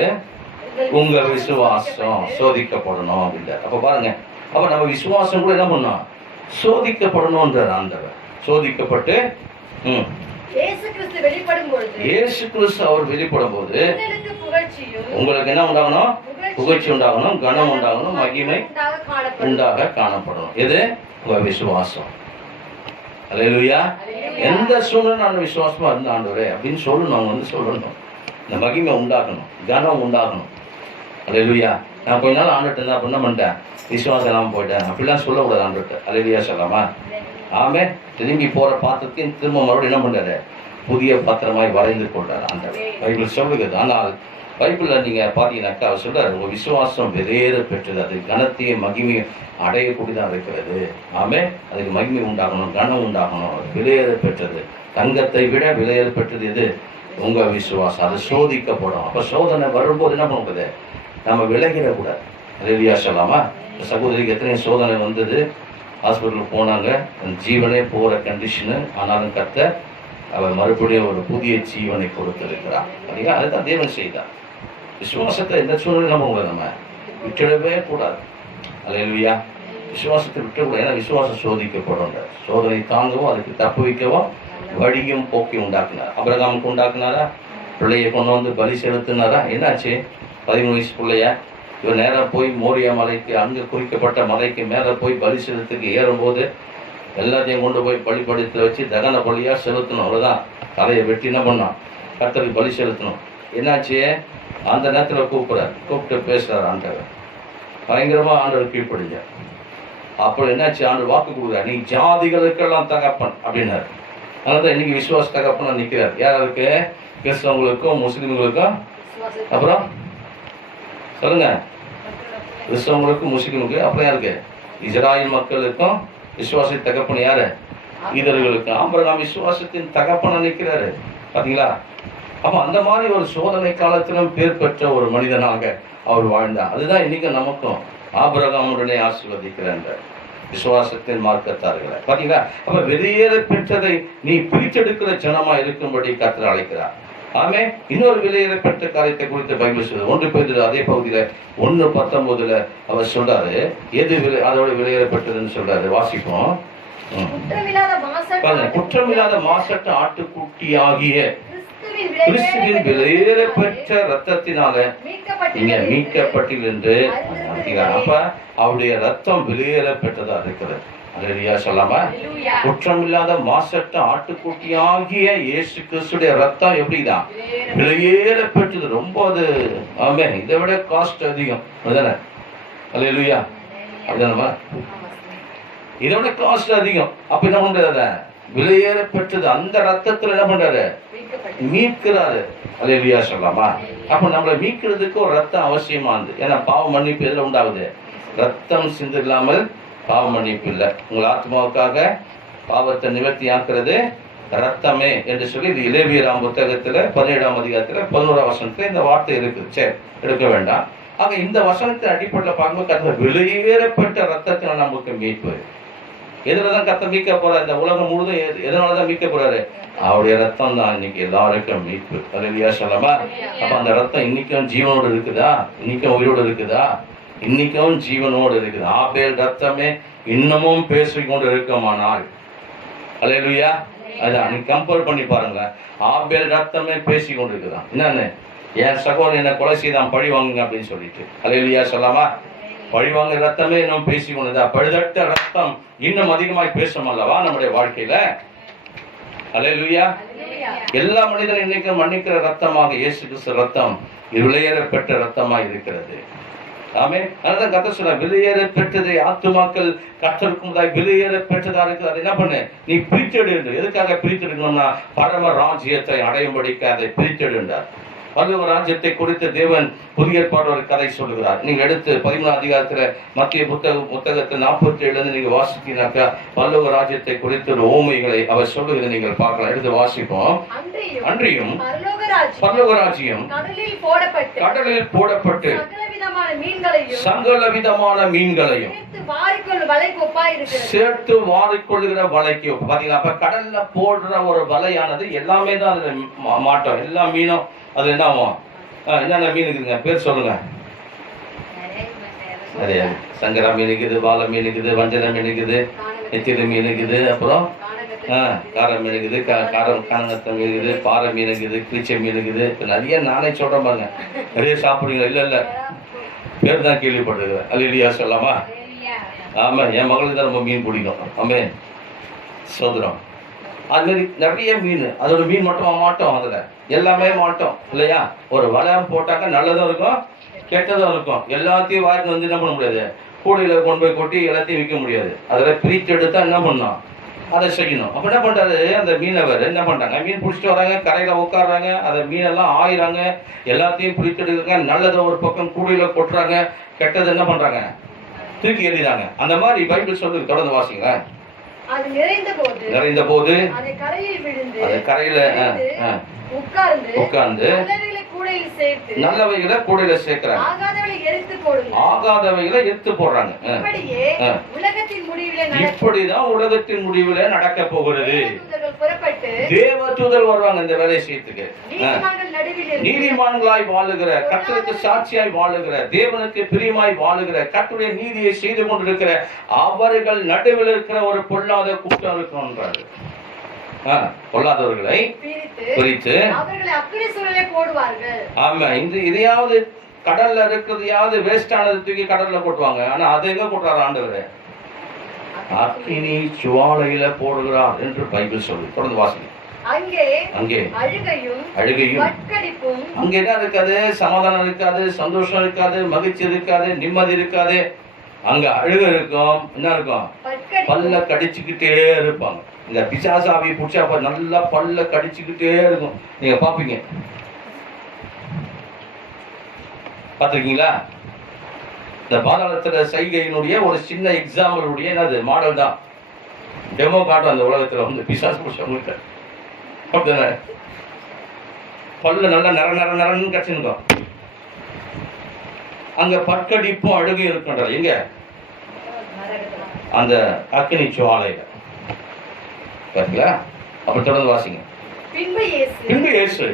உங்க விசுவாசம் சோதிக்கப்படணும் அப்படின்றார். அப்ப பாருங்க, அப்ப நம்ம விசுவாசம் கூட என்ன பண்ணோம்? சோதிக்கப்படணும்ன்றார் ஆண்டவர். சோதிக்கப்பட்டு இயேசு கிறிஸ்து வெளிப்படும் பொழுது இயேசு கிறிஸ்து அவர் வெளிப்படும் போது உங்களுக்கு என்ன உண்டாகணும்? புகழ்ச்சி உண்டாகணும், கனம் உண்டாகணும், மகிமை உண்டாக காணப்படணும். எது? உங்க விசுவாசம். அல்லேலூயா. எந்த சூழ்நிலை நான் விசுவாசமா இருந்த ஆண்டவரே அப்படின்னு சொல்லணும். அவங்க வந்து சொல்லணும், இந்த மகிமை உண்டாகணும், கனம் உண்டாகணும். அல்லேலூயா. நான் கொஞ்ச நாள் ஆண்டுட்டு இருந்தா என்ன பண்ணிட்டேன்? விசுவாசம் இல்லாமல் போயிட்டேன் அப்படிலாம் சொல்லக்கூடாது ஆண்டுட்டு. அல்லேலூயா சொல்லாமா? ஆமே. திரும்பி போற பாத்திரத்தையும் திரும்ப மறுபடியும் என்ன பண்றாரு? புதிய பாத்திரமாய் வரைந்து கொண்டார் ஆண்டவர். பைபிள் சொல்லுகிறது. ஆனால் பைபிள்ல நீங்க பாத்தீங்கன்னாக்கா அவர் சொல்றாரு, உங்க விசுவாசம் வெளியேற பெற்றது, அது கனத்தையும் மகிமையும் அடையக்கூடியதான் இருக்கிறது. ஆமே. அதுக்கு மகிமை உண்டாகணும், கனம் உண்டாகணும். வெளியேற பெற்றது, தங்கத்தை விட வெளியேற பெற்றது எது? உங்க விசுவாசம். அது சோதிக்கப்படும். அப்ப சோதனை வரும்போது என்ன பண்ணுறது? நம்ம விலகிடக்கூடாது. அல்லேலூயா சொல்லாமா? சகோதரிக்கு எத்தனை சோதனை வந்தது, ஹாஸ்பிட்டலுக்கு போனாங்க, ஜீவனே போகிற கண்டிஷனு. ஆனாலும் கர்த்தர் அவர் மறுபடியும் ஒரு புதிய ஜீவனை கொடுத்திருக்கிறார். இல்லையா? அதுதான் தேவன் செய்தார். விசுவாசத்தை எந்த சூழ்நிலை நம்ம விட்டுடவே கூடாது. அல்லேலூயா. விசுவாசத்தை விட்டுக்கூடாது. ஏன்னா விசுவாசம் சோதிக்கப்படும். சோதனை தாங்கவும் அதுக்கு தப்பு வைக்கவும் வழியும் போக்கி உண்டாக்குனார். ஆபிரகாமுக்கு உண்டாக்குனாரா? பிள்ளையை கொண்டு வந்து பலி செலுத்தினாரா? என்னாச்சு? 13 வயசு பிள்ளைய இவர் நேராக போய் மோரியா மலைக்கு, அங்கே குறிக்கப்பட்ட மலைக்கு மேலே போய் பலி செலுத்துக்கு ஏறும்போது எல்லாத்தையும் கொண்டு போய் பலிபடத்தில் வச்சு தகன பலியாக செலுத்தணும். அவ்வளோதான். தலையை வெட்டி என்ன பண்ணோம்? கர்த்தருக்கு பலி செலுத்தணும். என்னாச்சு? அந்த நேரத்தில் கூப்பிட்டு பேசுகிறார் ஆண்டவர். பயங்கரமாக ஆண்டவர் கீழ்ப்படிங்க. அப்புறம் என்னாச்சு? ஆண்டு வாக்கு கொடுக்குறார், நீ ஜாதிகளுக்கெல்லாம் தகப்பன் அப்படின்னாரு. அதனால தான் இன்னைக்கு விசுவாச தகப்பன் நிற்கிறார். யாருக்கு? கிறிஸ்தவங்களுக்கும் முஸ்லீம்களுக்கும். அப்புறம் சொல்லுங்க, கிறிஸ்தவங்களுக்கும் முஸ்லீமுக்கு. அப்புறம் யாருக்கு? இஸ்ராயல் மக்களுக்கும். விசுவாச தகப்பன் யாரு? யூதர்களுக்கு. ஆபிரகாம் விசுவாசத்தின் தகப்பன நிற்கிறாரு. பாத்தீங்களா? அப்ப அந்த மாதிரி ஒரு சோதனை காலத்திலும் பேர் பெற்ற ஒரு மனிதனாக அவர் வாழ்ந்தார். அதுதான் இன்னைக்கு நமக்கும் ஆபிரகாமுடனே ஆசீர்வதிக்கிறார் விசுவாசத்தின் மார்க்கத்தார்களை. பாத்தீங்களா? அப்ப வெளியேற பெற்றதை நீ பிரித்தெடுக்கிற ஜனமா இருக்கும்படி கர்த்தர் அழைக்கிறார். ஆமே. இன்னொரு வெளியேற பெற்ற காரியத்தை குறித்து பைபிள் சொல்லுது. 1 பேதுரு அதே பகுதியில 1:19 அவர் சொல்றாரு, எது அதோட வெளியேற பெற்றதுன்னு சொல்றாரு. வாசிப்போம். குற்றமில்லாத மாசற்ற ஆட்டுக்குட்டி ஆகிய கிறிஸ்துவின் வெளியேற பெற்ற ரத்தத்தினால நீங்க மீட்கப்பட்டீர்கள் என்று. அப்ப அவருடைய ரத்தம் வெளியேற பெற்றதா இருக்கிறது. அல்லேலூயா சொல்லாமா? குற்றமில்லாத மாசற்ற ஆட்டுக்குட்டியாகிய இயேசு கிறிஸ்துடைய ரத்தம் எப்படிதான் வெளியேற பெற்றது. ரொம்ப அது ஆமே, இதை விட காஸ்ட் அதிகம். அதுதானே? அல்லேலூயா. அப்படிதானமா? இதை விட காஸ்ட் அதிகம். அப்ப என்ன பண்றாரு? வெளியேற பெற்றது. அந்த ரத்தத்துல என்ன பண்றாரு? மீட்கிறாரு. அல்லேலூயா சொல்லாமா? அப்ப நம்மளை மீட்கிறதுக்கு ஒரு ரத்தம் அவசியமானது. ஏன்னா பாவ மன்னிப்பு எதுல உண்டாகுது? ரத்தம் சிந்து இல்லாமல் பாவ மன்னிப்பு இல்லை. உங்கள் ஆத்மாவுக்காக பாவத்தை நிவர்த்தி ஆக்குறது ரத்தமே என்று சொல்லி இது லேவியராம் புத்தகத்துல 17ஆம் அதிகாரத்துல 11ஆம் வசனத்துல இந்த வார்த்தை இருக்கு. சரி, எடுக்க வேண்டாம். ஆக இந்த வசனத்தின் அடிப்படையில் பார்க்கும்போது கர்த்தர் வெளியேறப்பட்ட ரத்தத்தினால் நமக்கு மீட்பு. எதுலதான் கர்த்தர் மீட்க போறாரு? இந்த உலகம் முழுதும் எதனாலதான் மீட்க போறாரு? அவருடைய ரத்தம் தான் இன்னைக்கு எல்லாருக்கும் மீட்பு. அல்லேலூயா சொல்லாமா? அப்ப அந்த ரத்தம் இன்னைக்கும் ஜீவனோடு இருக்குதா? இன்னைக்கும் உயிரோடு இருக்குதா? இன்னைக்கும் ஜீவனோடு இருக்குது. ஆபேல் ரத்தமே இன்னமும் பேசிக்கொண்டு இருக்குமானால். அல்லேலூயா. அதான் நீ கம்பேர் பண்ணி பாருங்க. ஆபேல் ரத்தமே பேசிக்கொண்டு இருக்குதான். என்னன்னு? என் சகோதரன் என்ன கொலை செய்தான், பழி வாங்குங்க அப்படின்னு சொல்லிட்டு. அல்லேலூயா சொல்லாமா? பழி வாங்க ரத்தமே இன்னும் பேசிக்கொண்டுதா? பழுதட்ட ரத்தம் இன்னும் அதிகமாய் பேசும் அல்லவா நம்முடைய வாழ்க்கையில. அல்லேலூயா. எல்லா மனிதரும் இன்னைக்கு மன்னிக்கிற ரத்தமாக இயேசு கிறிஸ்து ரத்தம் வெளியேற பெற்ற ரத்தமாய் இருக்கிறது. ஆமே. அதான் கர்த்தர் சொல்றார், வெளியேற பெற்றதை ஆத்துமாக்கள் கர்த்தருக்கும் வெளியேற பெற்றதா இருக்கு. அதை என்ன பண்ணு? நீ பிரித்தெடு. எதுக்காக பிரித்தெடுக்கணும்னா பரம ராஜ்யத்தை அடையும்படிக்கு அதை பிரித்தெடுண்டார். பல்லவ ராஜ்யத்தை குறித்து தேவன் புதிய ஏற்பாடு ஒரு கதை சொல்லுகிறார். நீங்க எடுத்து 13ஆம் அதிகாரத்துல மத்திய புத்தகத்தை 47 நீங்க வாசித்தீங்கன்னாக்கா பல்லவ ராஜ்யத்தை குறித்து ஒரு ஓமைகளை அவர் சொல்லுகிறதை நீங்கள் பார்க்கலாம். எடுத்து வாசிப்போம். அன்றியும் பல்லவ ராஜ்யம் கடலில் போடப்பட்டு சகல விதமான மீன்களையும் சேர்த்து வாரிக்கொள்ளுகிற வலைக்கு. பாத்தீங்களா? அப்ப கடல்ல போடுற ஒரு வலையானது எல்லாமே தான் அதுல மாட்டோம். எல்லா மீனும் அது என்ன ஆகும்? என்னென்ன மீன் இருக்குதுங்க? பேர் சொல்லுங்க. நிறைய சங்கரா மீன் இருக்குது, வாழை மீன் இருக்குது, வஞ்சர மீன் இருக்குது, நெத்திலி மீன் இருக்குது, அப்புறம் கார மீன் இருக்குது, காரம் கானங்கத்தம் இருக்குது, பாறை மீன் இருக்குது, கிளிச்சை மீன் இருக்குது. இப்போ நிறைய நானே சொல்கிறேன் பாருங்க, நிறைய சாப்பிடுவீங்க. இல்லை இல்லை, பேர் தான் கேள்விப்பட்டிருக்கிறேன். அல்லேலூயா சொல்லாமா? ஆமாம், என் மகளுக்கு தான் ரொம்ப மீன் பிடிக்கும். ஆமாம், சோதரம். அது மாதிரி நிறைய மீன், அதோட மீன் மட்டும் மாட்டோம், அதில் எல்லாமே மாட்டோம் இல்லையா? ஒரு வலை போட்டாக்க நல்லதும் இருக்கும் கெட்டதும் இருக்கும். எல்லாத்தையும் வாரிட்டு வந்து என்ன பண்ண முடியாது, கூடையில் கொண்டு போய் கொட்டி எல்லாத்தையும் விற்க முடியாது. அதில் பிரித்து எடுத்தா என்ன பண்ணணும், அதை செய்யணும். அப்போ என்ன பண்ணுறாரு அந்த மீனவர், என்ன பண்ணுறாங்க, மீன் பிடிச்சிட்டு வராங்க, கரையில் உட்காடுறாங்க, அதை மீனெல்லாம் ஆயிறாங்க, எல்லாத்தையும் பிரித்து எடுக்கிறாங்க. நல்லதை ஒரு பக்கம் கூடையில் கொட்டுறாங்க, கெட்டது என்ன பண்ணுறாங்க, தூக்கி எறிகிறாங்க. அந்த மாதிரி பைபிள் சொல்லுது, தொடர்ந்து வாசிங்களேன். அது நிறைந்த போது அது கரையில உட்கார்ந்து நல்லவைகளை கூடையில சேர்க்கிறாங்க, ஆகாதவைகளை எடுத்து போடுறாங்க. இப்படிதான் உலகத்தின் முடிவில நடக்க போகிறது. தேவதூதர் வருவாங்க இந்த வேலையை செய்யறதுக்கு. நீதிமான்களாய் வாழுகிற, கர்த்தருக்கு சாட்சியாய் வாழுகிற, தேவனுக்கு பிரியமாய் வாழுகிற, கர்த்தருடைய நீதியை செய்து கொண்டிருக்கிற அவர்கள் நடுவில் இருக்கிற ஒரு பொல்லாத கூட்டம் இருக்குன்றாரு. பொல்லாதவர்களை பிரித்து ஆமா, இந்த இதையாவது கடல்ல இருக்கிறதையாவது வேஸ்டானது தூக்கி கடல்ல போட்டுவாங்க. ஆனா அதை எங்க போட்டாரு ஆண்டவர், அக்கினி ஜுவாலையில போடுகிறார் என்று பைபிள் சொல்லு. தொடர்ந்து வாசிங்க. அங்கே அழுகையும் அங்கே என்ன இருக்காது, சமாதானம் இருக்காது, சந்தோஷம் இருக்காது, மகிழ்ச்சி இருக்காது, நிம்மதி இருக்காது. அங்க அழுகை இருக்கும், என்ன இருக்கும், பல்ல கடிச்சுக்கிட்டே இருப்பாங்க. இந்த பிசாசாவி புடிச்சா நல்லா பல்ல கடிச்சுக்கிட்டே இருக்கும். நீங்க பாப்பீங்க, பாத்திருக்கீங்களா? இந்த பாதாளத்துல சைகையினுடைய ஒரு சின்ன எக்ஸாம்பிளுடைய என்னது மாடல் தான், டெமோ காட்டும். அந்த உலகத்துல வந்து பிசாசு புடிச்சவங்களுக்கு பல்ல நல்லா நர நர நரன்னு கடிச்சுருக்கோம். அங்க பற்கடிப்பும் அழுகையும் இருக்கின்ற எங்க, அந்த அக்கினி ஜுவாலையில. பாத்தீங்களா? அப்படி தொடர்ந்து வாசிங்க. பின்பு இயேசு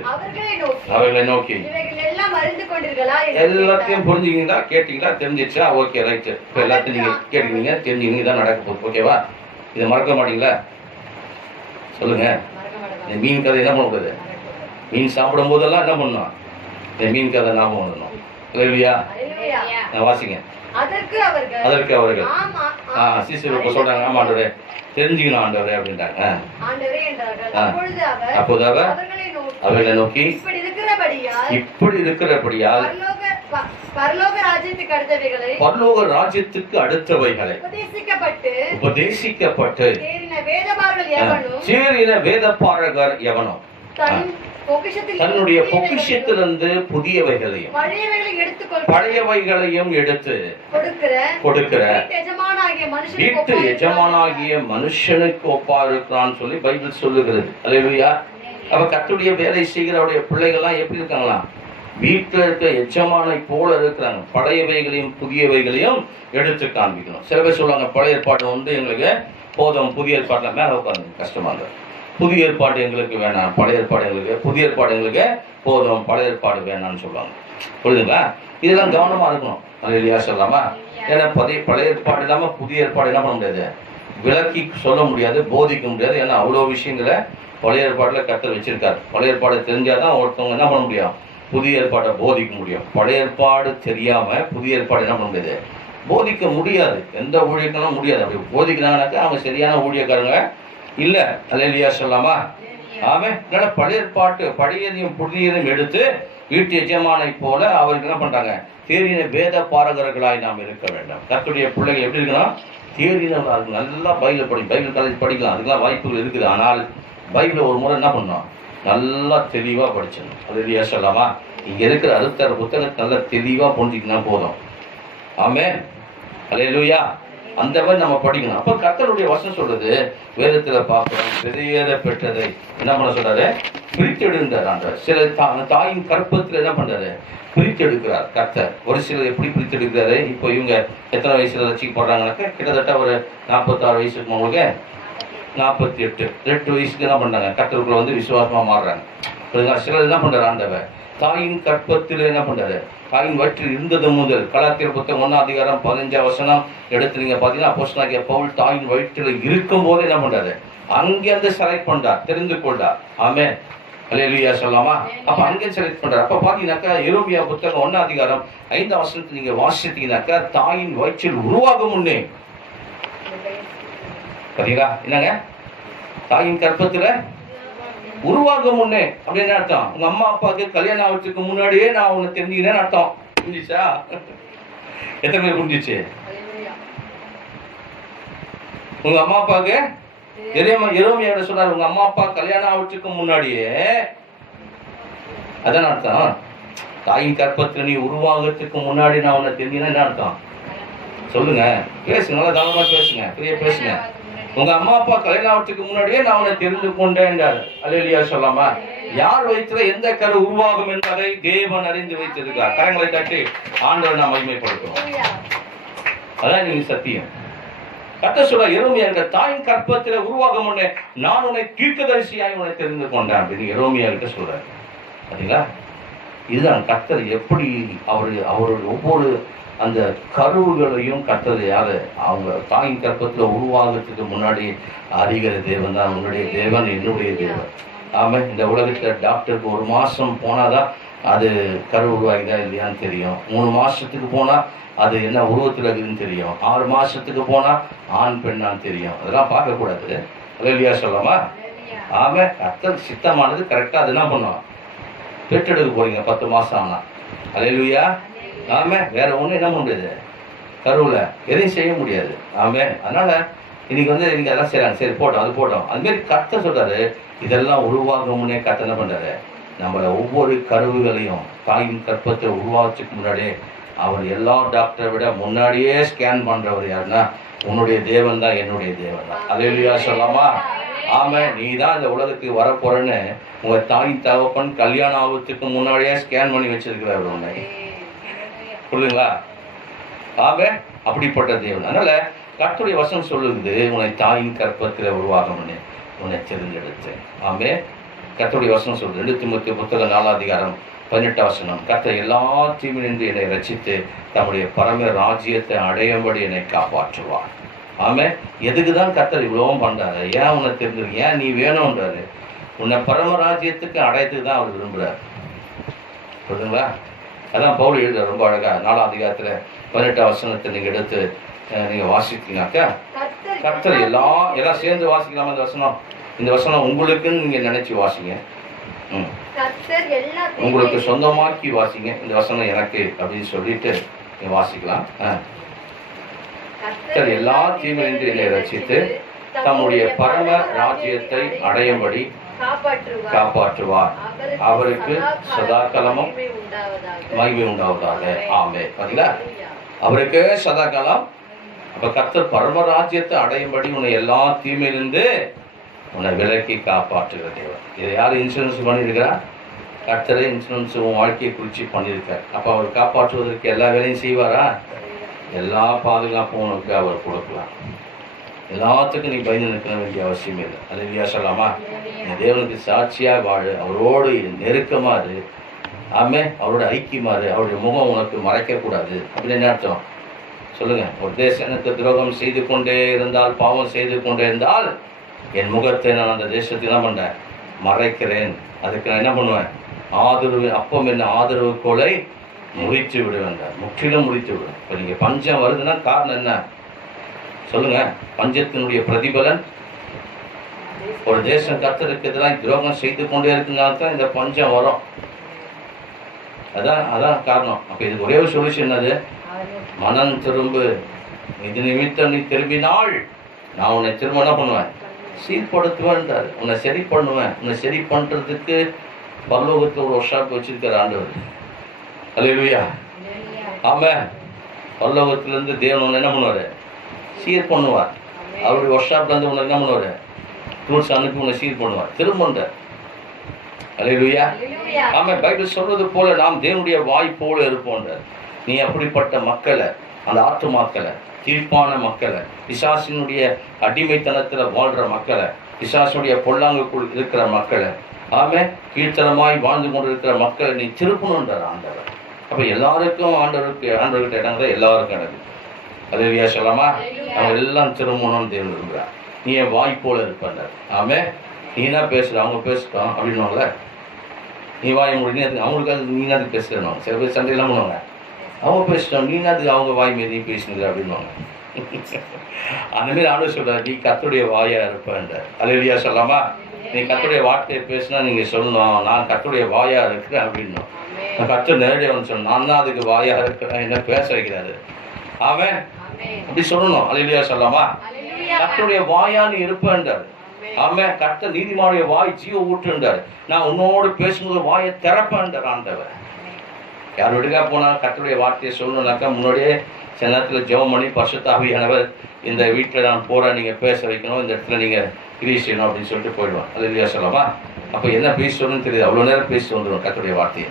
அவர்களை நோக்கி, எல்லாத்தையும் புரிஞ்சுக்கிங்களா, கேட்டீங்களா, தெரிஞ்சிச்சா? Okay, right. இப்போ எல்லாத்தையும் நீங்க கேட்டீங்க, தெரிஞ்சுக்கிங்க, இதான் நடக்க போகுது. ஓகேவா? இதை மறக்க மாட்டீங்களா? சொல்லுங்க. இந்த மீன் கதை என்ன பண்ணக்கூடாது, மீன் சாப்பிடும் போதெல்லாம் என்ன பண்ணணும், இந்த மீன் கதை ஞாபகம் வரணும். இல்லையா? வாசிங்க. அதற்கு அவர்கள் சீசருக்கு சொல்றாங்க, ஆமா ஆண்டவரே, தெரிஞ்சுக்கணும் ஆண்டவரே அப்படின்ட்டாங்க. அப்போது அவர் அவர்களை நோக்கி, இப்படி இருக்கிறபடியால் பரலோக ராஜ்யத்துக்கு அடுத்தவைகளை உபதேசிக்கப்பட்டு சேரின வேதபாரகர் எவனோ தன்னுடைய பொக்கிஷத்திலிருந்து புதியவைகளையும் பழையவைகளையும் எடுத்து கொடுக்கிற வீட்டு எஜமானாகிய மனுஷனுக்கு ஒப்பா இருக்கிறான்னு சொல்லி பைபிள் சொல்லுகிறது. அல்லேலூயா. அப்ப கர்த்தருடைய வேலை செய்கிறவருடைய பிள்ளைகள்லாம் எப்படி இருக்காங்களா, வீட்டில் இருக்க எஜமானை போல இருக்கிறாங்க. பழையவைகளையும் புதியவைகளையும் எடுத்து காண்பிக்கணும். சில பேர் சொல்லுவாங்க, பழைய ஏற்பாடு வந்து எங்களுக்கு போதும், புதிய ஏற்பாட்டில் மேலே உட்காந்து கஷ்டமா இருந்தது, புதிய ஏற்பாடு எங்களுக்கு வேணாம், பழைய ஏற்பாடு எங்களுக்கு, புதிய ஏற்பாடு எங்களுக்கு போதும், பழைய ஏற்பாடு வேணாம்னு சொல்லுவாங்க. புரியுதுங்களா? இதெல்லாம் கவனமா இருக்கணும். அல்லேலூயா சொல்லாமா? ஏன்னா பழைய ஏற்பாடு இல்லாம புதிய ஏற்பாடு என்ன பண்ண முடியாது, விளக்கி சொல்ல முடியாது, போதிக்க முடியாது. ஏன்னா அவ்வளோ விஷயங்களை பழைய ஏற்பாட்டில் கர்த்தர் வச்சிருக்காரு. பழைய ஏற்பாடு தெரிஞ்சாதான் ஒருத்தவங்க என்ன பண்ண முடியும், புதிய ஏற்பாட்டை போதிக்க முடியும். பழைய ஏற்பாடு தெரியாம புதிய ஏற்பாடு என்ன பண்ண முடியாது, போதிக்க முடியாது. எந்த ஊழியர்களும் முடியாது. அப்படி போதிக்கிறாங்கனாக்கா அவங்க சரியான ஊழியக்காரங்க இல்ல. அல்லேலூயா சொல்லாமா? ஆமே. பழைய ஏற்பாட்டு பழையதையும் புதியதையும் எடுத்து வீட்டு எஜமானை போல அவர்கள் என்ன பண்றாங்க, தேறின வேத பாரகர்களாய் நாம் இருக்க வேண்டும். கர்த்தருடைய பிள்ளைகள் எப்படி இருக்கணும், தேறினவர்களாக இருக்கணும். நல்லா பைபிள் காலேஜ் படிக்கலாம், அதுக்கெல்லாம் வாய்ப்புகள் இருக்குது. ஆனால் பைபிளை ஒரு முறை என்ன பண்ணணும், நல்லா தெளிவா படிச்சிடணும். அல்லேலூயா சொல்லாமா? இங்க இருக்கிற 66 புத்தகத்தை நல்லா தெளிவா புரிஞ்சிக்கினா போதும். ஆமே. அல்லேலூயா. அந்த மாதிரி நம்ம படிக்கணும். அப்ப கர்த்தருடைய வசனம் சொல்றது, வேதத்துல பார்க்கிறோம், வெளியேற பெற்றதை என்ன பண்ண சொல்றாரு, பிரித்தெடுக்கிறார். சில தாயின் கற்பத்துல என்ன பண்றாரு, பிரித்தெடுக்கிறார் கர்த்தர். ஒரு சிலர் எப்படி பிரித்தெடுக்கிறாரு, இப்போ இவங்க எத்தனை வயசுல ரசிக்கப்படுறாங்கனாக்கா கிட்டத்தட்ட ஒரு 46 வயசுக்கு அவங்களுக்கு 48 2 வயசுக்கு என்ன பண்றாங்க, கர்த்தருக்குள்ள வந்து விசுவாசமா மாறுறாங்க. சிலர் என்ன பண்றாரு, ஆண்டவர் தாயின் கற்பத்தில் என்ன பண்றாரு, தாயின் வயிற்றில் இருந்தது முதல், கலாத்தியர் புத்தகம் 1 அதிகாரம் 15 வசனம் எடுத்து நீங்க பாத்தீங்கன்னா, அப்போஸ்தலனாகிய பவுல் தாயின் வயிற்றில் இருக்கும் போது என்ன பண்றாரு, அங்கிருந்து செலக்ட் பண்றார், தெரிந்து கொண்டார். ஆமே, அல்லேலூயா சொல்லாமா. அப்ப அங்கே செலக்ட் பண்றார். அப்ப பாத்தீங்கன்னாக்கா எரேமியா புத்தகம் 1 அதிகாரம் 5ஆம் வசனத்தை நீங்க வாசித்தீங்கன்னாக்கா, தாயின் வயிற்றில் உருவாகும் முன்னே, பாத்தீங்களா என்னங்க, தாயின் கற்பத்துல உருவாகும் முன்னே அப்படின்னு அர்த்தம். உங்க அம்மா அப்பாவுக்கு கல்யாணம் ஆகிறதுக்கு முன்னாடியே நான் உன்னை தெரிஞ்சுக்கிறேன்னு அர்த்தம். புரிஞ்சிச்சா? எத்தனை பேர் புரிஞ்சிச்சு? உங்க அம்மா அப்பாவுக்கு எரேமியா சொல்றாரு, உங்க அம்மா அப்பா கல்யாணம் ஆகிறதுக்கு முன்னாடியே, அதான் அர்த்தம். தாயின் கற்பத்துல நீ உருவாகிறதுக்கு முன்னாடி நான் உன்னை தெரிஞ்சுக்கிறேன் என்ன அர்த்தம்? சொல்லுங்க, பேசுங்க, நல்லா கவனமா பேசுங்க, பெரிய பேசுங்க. உங்க அம்மா அப்பா கல்யாணம் ஆகிறதுக்கு முன்னாடியே நான் உன்னை தெரிந்து கொண்டேன். அல்லேலூயா சொல்லாமா. யார் வயிற்றுல எந்த கரு உருவாகும் என்பதை தேவன் அறிந்து வைத்திருக்கார். கரங்களை தட்டி ஆண்டவரை நாம் மகிமைப்படுத்துவோம். அதான் நீங்க சத்தியம். கர்த்தர் சொல்ற, எரேமியா கிட்ட தாயின் கற்பத்துல உருவாகும் முன்னே நான் உன்னை தீர்க்கதரிசியாய் உன்னை தெரிந்து கொண்டேன் அப்படின்னு எரேமியா கிட்ட சொல்றாரு. பாத்தீங்களா? இதுதான் கர்த்தர் எப்படி அவருடைய ஒவ்வொரு அந்த கருவுகளையும் கர்த்தர் யாரு, அவங்க தாயின் கற்பத்துல உருவாகிறதுக்கு முன்னாடி அறிகிற தேவன் தான் உன்னுடைய தேவன், என்னுடைய தேவன். ஆமா, இந்த உலகத்துல டாக்டருக்கு 1 மாசம் போனாதான் அது கரு உருவாகிதா இல்லையான்னு தெரியும். 3 மாசத்துக்கு போனா அது என்ன உருவத்தில் இருக்குதுன்னு தெரியும். 6 மாசத்துக்கு போனா ஆண் பெண்ணான்னு தெரியும். அதெல்லாம் பார்க்கக்கூடாது. அல்லேலூயா சொல்லாமா. ஆமா, கர்த்தர் சித்தமானது கரெக்டா அது என்ன பண்ணும், பெற்றெடுக்க போறீங்க 10 மாசம் ஆனா. அல்லேலூயா. ஆமா, வேற ஒண்ணு என்ன முடியாது, கருவுல எதையும் செய்ய முடியாது. ஆமா, அதனால இன்னைக்கு இன்னைக்கு அதெல்லாம் செய்யறாங்க, சரி போட்டோம், அது போட்டோம். அது மாதிரி கர்த்தர் சொல்றாரு, இதெல்லாம் உருவாகும் முன்னே கர்த்தர் என்ன பண்றாரு, நம்மள ஒவ்வொரு கருவுகளையும் தாயின் கற்பத்தை உருவாச்சுக்கு முன்னாடியே அவர் எல்லா டாக்டரை விட முன்னாடியே ஸ்கேன் பண்றவர் யாருன்னா உன்னுடைய தேவன் தான், என்னுடைய தேவன் தான். அல்லேலூயா சொல்லாமா. ஆமா, நீ தான் இந்த உலகத்துக்கு வரப்போறன்னு உங்க தாயின் தகப்பன் கல்யாணம் ஆகிறதுக்கு முன்னாடியே ஸ்கேன் பண்ணி வச்சிருக்கிறார் உன்னை. புரியுதுங்களா? ஆமா, அப்படிப்பட்ட தேவன். அதனால கர்த்தருடைய வசனம் சொல்லுது, உன்னை தாயின் கற்பத்தில் உருவாகும்னு உன்னை தெரிஞ்செடுத்தேன். ஆமே, கர்த்தருடைய வசனம் சொல்லுது. 2 தீமோத்தேயு புத்தகம் 4 அதிகாரம் 18 வசனம், கர்த்தர் எல்லா தீமையினின்று என்னை ரட்சித்து தம்முடைய பரம ராஜ்யத்தை அடையும்படி என்னை காப்பாற்றுவார். ஆமே, எதுக்குதான் கர்த்தர் இவ்வளவும் பண்றாரு? ஏன் உன்னை தெரிஞ்சது, ஏன் நீ வேணும்ன்றாரு? உன்னை பரம ராஜ்யத்துக்கு அடையத்துக்கு தான் அவர் விரும்புறாரு. புரியுதுங்களா? அதான் பவுல் எழுதுற ரொம்ப அழகா 4ஆம் அதிகாரத்துல 18 வசனத்தை நீங்க எடுத்து நீங்க வாசித்தீங்கன்னாக்கா, கர்த்தர் எல்லாம் சேர்ந்து வாசிக்கலாமா இந்த வசனம்? இந்த வசனம் உங்களுக்குன்னு நீங்க நினைச்சு வாசிங்க, உங்களுக்கு சொந்தமாக்கி வாசிங்க. இந்த வசனம் எனக்கு அப்படின்னு சொல்லிட்டு நீங்க வாசிக்கலாம். கர்த்தர் எல்லா தீமையினின்று என்னை ரட்சித்து தம்முடைய பரம ராஜ்யத்தை அடையும்படி காப்பாற்றுவார், அவருக்கு சதாகாலமும் மகிமை உண்டாவதாக. ஆமே. பாத்தீங்களா? அவருக்கு சதாகாலம். அப்ப கர்த்தர் பரம ராஜ்யத்தை அடையும்படி உன்னை எல்லா தீமையிலிருந்து உன்னை விலக்கி காப்பாற்றுகிற தேவன். இதை யார் இன்சூரன்ஸ் பண்ணியிருக்கிறா? கர்த்தரே இன்சூரன்ஸ் உன் வாழ்க்கையை குறித்து பண்ணியிருக்கார். அப்போ அவர் காப்பாற்றுவதற்கு எல்லா வேலையும் செய்வாரா? எல்லா பாதுகாப்பும் உனக்கு அவர் கொடுக்கலாம். எல்லாத்துக்கும் நீ பயந்து நிற்க வேண்டிய அவசியம் இல்லை. அல்லேலூயா சொல்லாமா. நீ தேவனுக்கு சாட்சியாக வாழு, அவரோடு நெருக்கமா இரு. ஆமே, அவரோட ஐக்கியமா இரு. அவருடைய முகம் உனக்கு மறைக்கக்கூடாது. அப்படின்னு என்ன அர்த்தம் சொல்லுங்க? ஒரு தேசனுக்கு துரோகம் செய்து கொண்டே இருந்தால், பாவம் செய்து கொண்டே இருந்தால், என் முகத்தை நான் அந்த தேசத்துக்கு என்ன பண்றேன், மறைக்கிறேன். அதுக்கு நான் என்ன பண்ணுவேன், ஆதரவு அப்பம் என்ன ஆதரவு கோலை முறித்து விடுவேன், முற்றிலும் முடித்து விடுவேன். இப்போ நீங்க பஞ்சம் வருதுன்னா காரணம் என்ன சொல்லுங்க? பஞ்சத்தினுடைய பிரதிபலன் ஒரு தேசம் கர்த்தருக்கு எதிராக துரோகம் செய்து கொண்டே இருக்குனால தான் இந்த பஞ்சம் வரும். அதான் காரணம். அப்ப இதுக்கு ஒரே ஒரு சொல்யூஷன் என்னது? மனம் திரும்பு. இது நிமித்தம் நீ திரும்பினாள் நான் உன்னை திரும்ப என்ன பண்ணுவேன், சீர்படுத்துவேன், உன்னை சரி பண்ணுவேன். உன்னை சரி பண்றதுக்கு பரலோகத்தில் ஒரு ஒர்க் ஷாப் வச்சிருக்கிற ஆண்டவர். அல்லேலூயா. ஆமா, பரலோகத்திலிருந்து தேவன் உன்னை என்ன பண்ணுவாரு, சீர் பண்ணுவார். அவருடைய ஒர்க் ஷாப்ல இருந்து உன்னை என்ன பண்ணுவாரு, டூல்ஸ் அனுப்பி உன்னை சீர் பண்ணுவார், திரும்ப. அல்லேலூயா. ஆமா, பைபிள் சொல்றது போல நாம் தேவனுடைய வாய் போல இருப்போன்றார். நீ அப்படிப்பட்ட மக்களை, அந்த ஆத்துமாக்களை, தீர்ப்பான மக்களை, பிசாசினுடைய அடிமைத்தனத்துல வாழ்ற மக்களை, பிசாசுடைய பொல்லாங்குக்குள் இருக்கிற மக்களை, ஆமே கீழ்த்தனமாய் வாழ்ந்து கொண்டிருக்கிற மக்களை நீ திருப்பணுன்றார் ஆண்டவர். அப்ப எல்லாருக்கும் ஆண்டவர்கிட்ட இடங்க எல்லாருக்கும் இடங்கு. அல்லேலூயா சொல்லாமா. நம்ம எல்லாம் திரும்பணும்னு தேவன் விரும்புகிறார். நீ என் வாய் போல இருப்ப. ஆமே, நீ என்ன பேசுற, அவங்க பேசுட்டோம் அப்படின்வாங்களே, நீ வாய் மூடி அவங்களுக்கு அது நீ அதுக்கு பேசுகிறேன். சில பேர் சண்டையெல்லாம் பண்ணுவாங்க, அவங்க பேசிட்டோம் நீ அதுக்கு அவங்க வாய் மீறி நீ பேசுனது அப்படின்வாங்க. அந்தமாரி ஆண்டு சொல்கிறார், நீ கர்த்தருடைய வாயாக இருப்பேன்ற. அல்லேலூயா சொல்லாமா? நீ கர்த்தருடைய வார்த்தையை பேசினா நீங்கள் சொல்லணும், நான் கர்த்தருடைய வாயாக இருக்கிறேன் அப்படின்னும். கர்த்தர் நேரடியாக வந்து சொன்னோம், நான் தான் அதுக்கு வாயாக இருக்கிறேன், என்ன பேச வைக்கிறாரு. அவன் அப்படி சொல்லணும். அல்லேலூயா சொல்லாமா? கர்த்தருடைய வாயா நீ இருப்பேன்றார். ஆமென். கர்த்தர் நீதிமானுடைய வாய் ஜீவ ஊற்றுன்றார். நான் உன்னோடு பேசும்போது வாயை திறப்பேன்றார் ஆண்டவர். யார் வீட்டுக்காக போனால் கர்த்தருடைய வார்த்தையை சொல்லணும்னாக்கா முன்னாடியே சில நேரத்தில் ஜெபம் பண்ணி பரிசுத்த ஆவியானவர் இந்த வீட்டில் நான் போகிறேன், நீங்கள் பேச வைக்கணும், இந்த இடத்துல நீங்கள் கிரியை செய்யணும் அப்படின்னு சொல்லிட்டு போயிடுவான். அல்லேலூயா சொல்லாமா? அப்போ என்ன பேசி சொல்லணும்னு தெரியுது, அவ்வளோ நேரம் பேசி வந்துடும் கர்த்தருடைய வார்த்தையை.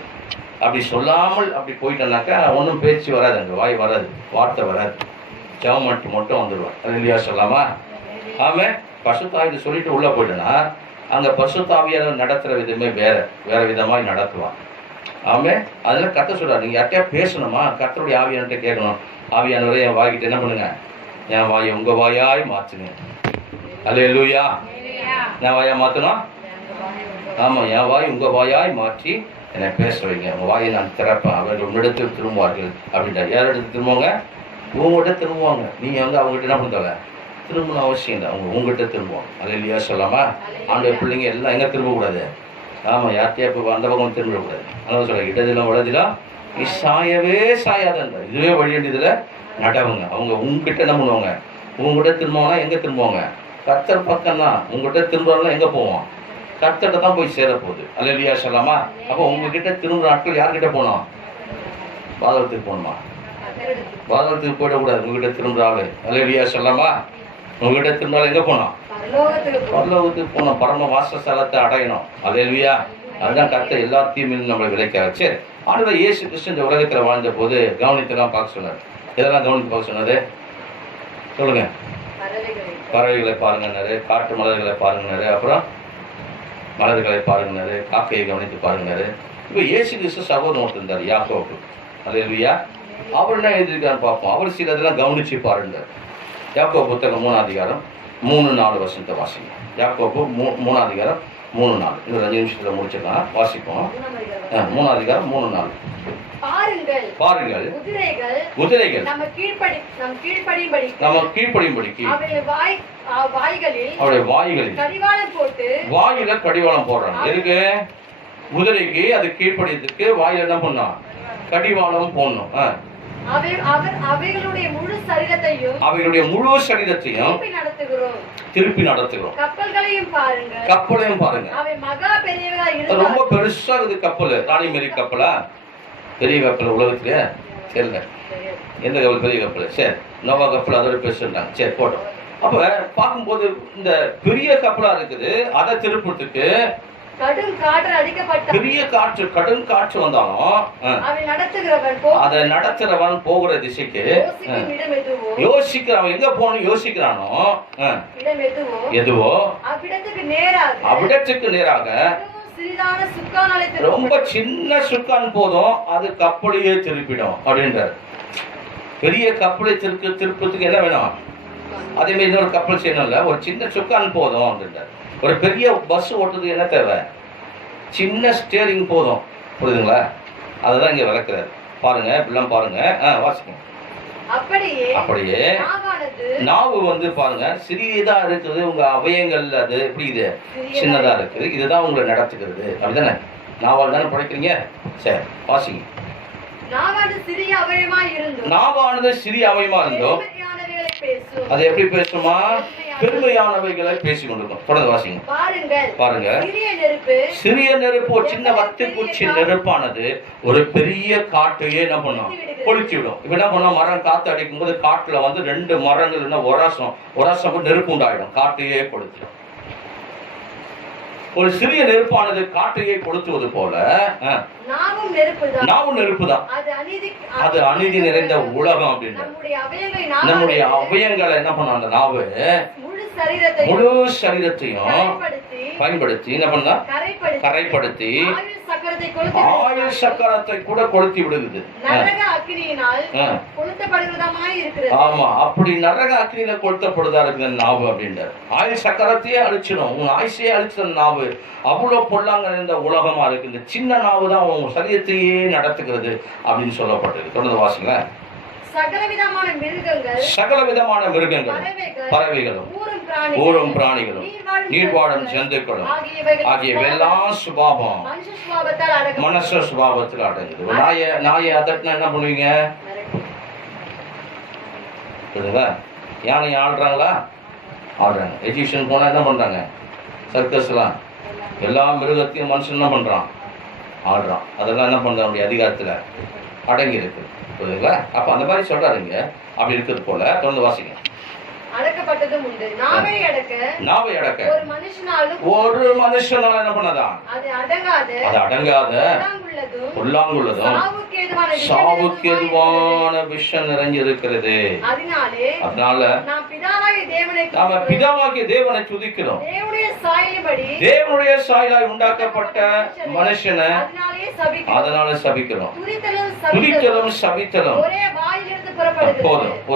அப்படி சொல்லாமல் அப்படி போயிட்டோன்னாக்கா ஒன்றும் பேச்சு வராது, அங்கே வாய் வராது, வார்த்தை வராது, ஜெபம் மட்டும் வந்துடுவான். அல்லேலூயா சொல்லாமா? ஆமாம். பரிசுத்தாவியை சொல்லிட்டு உள்ளே போயிட்டேன்னா அங்கே பரிசுத்தாவியானவர் நடத்துகிற விதமே வேறு விதமாக நடத்துவான். ஆமாம். அதில் கர்த்தர் சொல்கிறார், நீங்கள் யார்கிட்டயா பேசணுமா கர்த்தருடைய ஆவியானவர்கிட்ட கேட்கணும். ஆவியானவரே என் வாய்கிட்ட என்ன பண்ணுங்க, என் வாயை உங்கள் வாயாய் மாற்றுங்க. அல்லேலூயா. என் வாயை மாற்றணும். ஆமாம், என் வாய் உங்கள் வாயாய் மாற்றி என்னை பேச வைங்க. உங்கள் வாயை நான் திறப்பேன், அவர்கள் உன்னிடத்தில் திரும்புவார்கள் அப்படின்ட்டா. யார் இடத்துல திரும்புவாங்க? உங்கள்கிட்ட திரும்புவாங்க. நீங்கள் வந்து அவங்ககிட்ட என்ன பண்ணுறாங்க, திரும்பணும் அவசியம் இல்லை, அவங்க உங்கள்கிட்ட திரும்புவாங்க. அல்லேலூயா சொல்லாமா? ஆண்டவர் பிள்ளைங்க எல்லாம் எங்கே திரும்பக்கூடாது? ஆமாம், யார்கிட்டயா இப்போ அந்த பக்கம் திரும்பிடக்கூடாது. அதனால சொல்ல, இடதிலும் வலதிலும் நீ சாயவே சாயாதன்ற, இதுவே வழியண்டியதில் நடவுங்க. அவங்க உங்ககிட்ட என்ன பண்ணுவாங்க, உங்ககிட்ட திரும்புவாங்கன்னா எங்கே திரும்புவாங்க? கர்த்தர் பக்கம் தான். உங்ககிட்ட திரும்புறதுலாம் எங்கே போவோம்? கர்த்தர்கிட்ட தான் போய் சேரப்போகுது. அல்லேலூயா சொல்லாமா? அப்போ உங்ககிட்ட திரும்புகிற நாட்கள் யார்கிட்ட போனோம்? பாதகத்துக்கு போகணுமா? பாதகத்துக்கு போயிடக்கூடாது. உங்ககிட்ட திரும்புகிற ஆளு. அல்லேலூயா சொல்லாமா? உங்ககிட்ட திரும்பினாலும் எங்கே போனோம்? பரலோகத்துக்கு போனோம். பரம வாசஸ்தலத்தை அடையணும். அல்லேலூயா. அதுதான் கர்த்தர் எல்லாத்தையும் நம்மளை விளைக்காரு. சரி, ஆண்டவர் இயேசு கிறிஸ்து இந்த உலகத்தில் வாழ்ந்த போது கவனித்தெல்லாம் பார்க்க சொன்னார். எதெல்லாம் கவனித்து பார்க்க சொன்னாரு சொல்லுங்க? பறவைகளை பாருங்கன்னாரு, காட்டு மலர்களை பாருங்கன்னாரு, அப்புறம் மலர்களை பாருங்கன்னாரு, காக்கையை கவனித்து பாருங்கன்னாரு. இப்போ இயேசு கிறிஸ்து சகோதரன் ஒருத்தர் இருந்தார், யாக்கோபு. அல்லேலூயா. அவர் என்ன எழுதியிருக்காருன்னு பார்ப்போம். அவர் சிலதெல்லாம் கவனிச்சு பாருங்க. யாக்கோபு புத்தகம் 3ஆம் அதிகாரம் 3-4 வசனத்தை வாசிங்க. யாக்கோபு 3ஆம் அதிகாரம் 3-4. இன்னொரு 5 நிமிஷத்தில் முடிச்சிடலாம், வாசிப்போம். 3ஆம் அதிகாரம் 3-4. பாருங்கள், குதிரைகள் நம்ம கீழ்ப்படியும்படிக்கு அவருடைய வாய்களில் வாயில கடிவாளம் போடுறாங்க. எதுக்கு? குதிரைக்கு அது கீழ்ப்படியதுக்கு வாயில என்ன பண்ணோம்? கடிவாளம் போடணும். அவைகளுடைய முழு சரீரத்தையும் திருப்பி நடத்துகிறோம். கப்பலையும் பாருங்க. ரொம்ப பெருசா இருக்குது கப்பல். ராணிமேரி கப்பலா? பெரிய கப்பல் உலகத்திலே தெரியல. எந்த கப்பல் பெரிய கப்பல்? சரி, நோவா கப்பல் அதோட பெருசுட்டாங்க. சரி, போட்டோம். அப்ப பார்க்கும்போது இந்த பெரிய கப்பலா இருக்குது, அதை திருப்பத்துக்கு பெரிய காற்று, கடும் காற்று வந்தாலும் அதை நடத்துறவன் போகிற திசைக்கு யோசிக்கிறான். எங்க போகணும் யோசிக்கிறானோ எதுவோ அவ்விடத்துக்கு நேராக ரொம்ப சின்ன சுக்கான் போதும், அது கப்பலையே திருப்பிடும் அப்படின்றார். பெரிய கப்பலை திருப்பத்துக்கு என்ன வேணும்? அதே மாதிரி இன்னொரு கப்பல் செய்யணும்ல, ஒரு சின்ன சுக்கான் போதும் அப்படின்றார். ஒரு பெரிய பஸ் ஓட்டுறதுக்கு என்ன தேவை? சின்ன ஸ்டியரிங் போதும். புரியுதுங்களா? அதுதான் இங்க விளக்குறாரு. பாருங்க, இப்படிலாம் பாருங்க, வாசிக்கணும். அப்படியே நாவு வந்து பாருங்க சிறியதா இருக்குது, உங்க அவயங்கள் அது எப்படி இது சின்னதா இருக்குது, இதுதான் உங்களை நடத்துகிறது. அப்படிதானே? நாவால் தானே படைக்கிறீங்க. சரி, வாசிங்க. நாவானது சிறிய அவயமா இருந்தோம், அது எப்படி பேசுமா? பெருமையானவைகளை பேசி கொண்டிருக்கும். தொடர்ந்து வாசிங்க. பாருங்க, சிறிய நெருப்பு, ஒரு சின்ன வத்தி பூச்சி நெருப்பானது ஒரு பெரிய காட்டையே என்ன பண்ணும்? கொளுத்தி விடும். இப்ப என்ன பண்ணோம்? மரம் காத்து அடிக்கும் போது காட்டுல வந்து 2 மரங்கள் உரசம் நெருப்பு உண்டாயிடும், காட்டையே கொளுத்திடும். ஒரு சிறிய நெருப்பானது காட்டையே கொளுத்துவது போல நாவும் நெருப்பு தான். அது அநீதி நிறைந்த உலகம் அப்படின்னு நம்முடைய அவயங்களை என்ன பண்ண, அந்த நாவு முழு சரீரத்தையும் பயன்படுத்தி என்ன பண்ணா? கரைப்படுத்தி ஆயுள் சக்கரத்தை கூட கொளுத்தி விடுகிறது. நரக அக்கினியினால் கொளுத்தப்படுவதாய் இருக்கிறது. ஆமா, அப்படி நரக அக்கினியில கொளுத்தப்படுதா இருக்குது நாவு அப்படின்றார். ஆயுள் சக்கரத்தையே அழிச்சிடும், உன் ஆயுஷையே அழிச்சிட நாவு. அவ்வளவு பொல்லாங்க இந்த உலகமா இருக்கு. இந்த சின்ன நாவு தான் உன் சரீரத்தையே நடத்துகிறது அப்படின்னு சொல்லப்பட்டிருக்கு. தொடர்ந்து வாசிங்க. சகலவிதமான மிருகங்கள், பறவைகளும், ஊரும் பிராணிகளும், நீர்வாழும் ஜந்துக்களும் ஆகியவெல்லாம் சுபாவம் மனுஷ சுபாவத்தில் அடங்குது. நாயை அதட்டினா என்ன பண்ணுவீங்க? யானை ஆடுறாங்களா? ஆடுறாங்க. எஜிபிஷன் போனா என்ன பண்றாங்க? சர்க்கஸ்லாம் எல்லா மிருகத்தையும் மனுஷன் என்ன பண்றான்? ஆடுறான். அதெல்லாம் என்ன பண்ற அப்படி அதிகாரத்துல அடங்கி இருக்கு. புரியுதுங்களா? அப்ப அந்த மாதிரி சொல்றாருங்க. அப்படி இருக்கிறது போல தொடர்ந்து வாசிங்க. அடக்கப்பட்டதும் உண்டு. நாவை அடக்க ஒரு மனுஷனால என்ன பண்ணதான்? அது அடங்காத பொல்லாங்குள்ளதும் சாவுக்கு ஏதுவான விஷம் நிறைஞ்சிருக்கிறது. அதனால நாம பிதாவாகிய தேவனை துதிக்கிறோம். தேவனுடைய சாயலாய் உண்டாக்கப்பட்ட மனுஷனை அதனால சபிக்கிறோம். துதித்தலும் சபித்தலும்